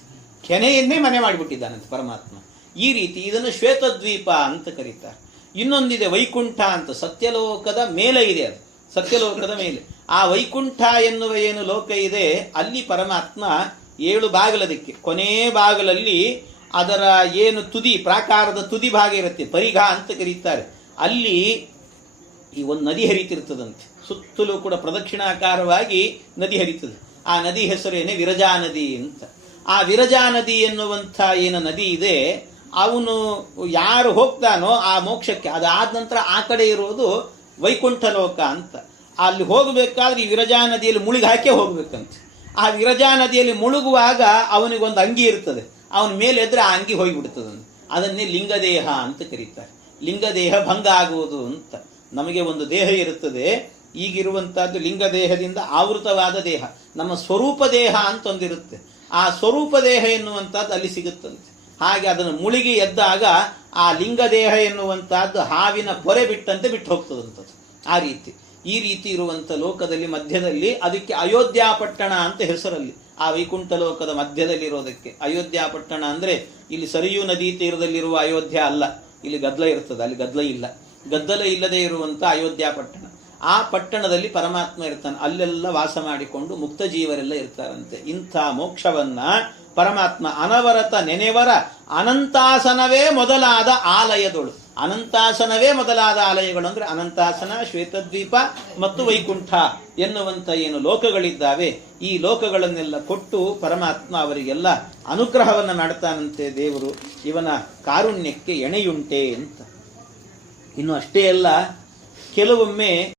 ಕೆನೆಯನ್ನೇ ಮನೆ ಮಾಡಿಬಿಟ್ಟಿದ್ದಾನಂತೆ ಪರಮಾತ್ಮ. ಈ ರೀತಿ ಇದನ್ನು ಶ್ವೇತದ್ವೀಪ ಅಂತ ಕರೀತಾರೆ. ಇನ್ನೊಂದಿದೆ ವೈಕುಂಠ ಅಂತ, ಸತ್ಯಲೋಕದ ಮೇಲೆ ಇದೆ ಅದು. ಸತ್ಯಲೋಕದ ಮೇಲೆ. ಆ ವೈಕುಂಠ ಎನ್ನುವ ಏನು ಲೋಕ ಇದೆ, ಅಲ್ಲಿ ಪರಮಾತ್ಮ ಏಳು ಬಾಗಿಲದಕ್ಕೆ, ಕೊನೆ ಬಾಗಿಲಲ್ಲಿ ಅದರ ಏನು ತುದಿ, ಪ್ರಾಕಾರದ ತುದಿ ಭಾಗ ಇರುತ್ತೆ, ಪರಿಘ ಅಂತ ಕರೀತಾರೆ. ಅಲ್ಲಿ ಈ ಒಂದು ನದಿ ಹರಿತಿರ್ತದಂತೆ. ಸುತ್ತಲೂ ಕೂಡ ಪ್ರದಕ್ಷಿಣಾಕಾರವಾಗಿ ನದಿ ಹರಿತದೆ. ಆ ನದಿ ಹೆಸರೇನೆ ವಿರಜಾ ನದಿ ಅಂತ. ಆ ವಿರಜಾ ನದಿ ಎನ್ನುವಂಥ ಏನು ನದಿ ಇದೆ ಅವನು ಯಾರು ಹೋಗ್ತಾನೋ ಆ ಮೋಕ್ಷಕ್ಕೆ ಅದಾದ ನಂತರ ಆ ಕಡೆ ಇರೋದು ವೈಕುಂಠ ಲೋಕ ಅಂತ. ಅಲ್ಲಿ ಹೋಗಬೇಕಾದ್ರೆ ಈ ವಿರಜಾ ನದಿಯಲ್ಲಿ ಮುಳುಗಿ ಹಾಕೇ ಹೋಗ್ಬೇಕಂತೆ. ಆ ವಿರಜಾ ನದಿಯಲ್ಲಿ ಮುಳುಗುವಾಗ ಅವನಿಗೊಂದು ಅಂಗಿ ಇರ್ತದೆ. ಅವನ ಮೇಲೆ ಎದ್ರೆ ಆ ಅಂಗಿ ಹೋಗಿಬಿಡ್ತದಂತೆ ಅದನ್ನೇ ಲಿಂಗದೇಹ ಅಂತ ಕರೀತಾರೆ. ಲಿಂಗದೇಹ ಭಂಗ ಆಗುವುದು ಅಂತ. ನಮಗೆ ಒಂದು ದೇಹ ಇರುತ್ತದೆ. ಈಗಿರುವಂತಹದ್ದು ಲಿಂಗದೇಹದಿಂದ ಆವೃತವಾದ ದೇಹ. ನಮ್ಮ ಸ್ವರೂಪ ದೇಹ ಅಂತ ಒಂದಿರುತ್ತೆ ಆ ಸ್ವರೂಪ ದೇಹ ಎನ್ನುವಂಥದ್ದು ಅಲ್ಲಿ ಸಿಗುತ್ತಂತೆ. ಹಾಗೆ ಅದನ್ನು ಮುಳುಗಿ ಎದ್ದಾಗ ಆ ಲಿಂಗದೇಹ ಎನ್ನುವಂತಹದ್ದು ಹಾವಿನ ಪೊರೆ ಬಿಟ್ಟಂತೆ ಬಿಟ್ಟು ಹೋಗ್ತದಂಥದ್ದು ಆ ರೀತಿ. ಈ ರೀತಿ ಇರುವಂಥ ಲೋಕದಲ್ಲಿ ಮಧ್ಯದಲ್ಲಿ ಅದಕ್ಕೆ ಅಯೋಧ್ಯಾಪಟ್ಟಣ ಅಂತ ಹೆಸರಲ್ಲಿ. ಆ ವೈಕುಂಠ ಲೋಕದ ಮಧ್ಯದಲ್ಲಿ ಇರೋದಕ್ಕೆ. ಅಯೋಧ್ಯ ಪಟ್ಟಣ ಅಂದ್ರೆ ಇಲ್ಲಿ ಸರಿಯೂ ನದಿ ತೀರದಲ್ಲಿರುವ ಅಯೋಧ್ಯ ಅಲ್ಲ. ಇಲ್ಲಿ ಗದ್ದಲ ಇರ್ತದೆ. ಅಲ್ಲಿ ಗದ್ದಲ ಇಲ್ಲ. ಗದ್ದಲ ಇಲ್ಲದೆ ಇರುವಂಥ ಅಯೋಧ್ಯಾಪಟ್ಟಣ ಆ ಪಟ್ಟಣದಲ್ಲಿ ಪರಮಾತ್ಮ ಇರ್ತಾನೆ. ಅಲ್ಲೆಲ್ಲ ವಾಸ ಮಾಡಿಕೊಂಡು ಮುಕ್ತ ಜೀವರೆಲ್ಲ ಇರ್ತಾರಂತೆ. ಇಂಥ ಮೋಕ್ಷವನ್ನ ಪರಮಾತ್ಮ ಅನವರತ ನೆನೆವರ ಅನಂತಾಸನವೇ ಮೊದಲಾದ ಆಲಯದೊಳು. ಅನಂತಾಸನವೇ ಮೊದಲಾದ ಆಲಯಗಳು ಅಂದ್ರೆ ಅನಂತಾಸನ, ಶ್ವೇತದ್ವೀಪ ಮತ್ತು ವೈಕುಂಠ ಎನ್ನುವಂತ ಏನು ಲೋಕಗಳಿದ್ದಾವೆ. ಈ ಲೋಕಗಳನ್ನೆಲ್ಲ ಕೊಟ್ಟು ಪರಮಾತ್ಮ ಅವರಿಗೆಲ್ಲ ಅನುಗ್ರಹವನ್ನ ಮಾಡ್ತಾನಂತೆ ದೇವರು. ಇವನ ಕಾರುಣ್ಯಕ್ಕೆ ಎಣೆಯುಂಟೆ ಅಂತ. ಇನ್ನು ಅಷ್ಟೇ ಅಲ್ಲ, ಕೆಲವೊಮ್ಮೆ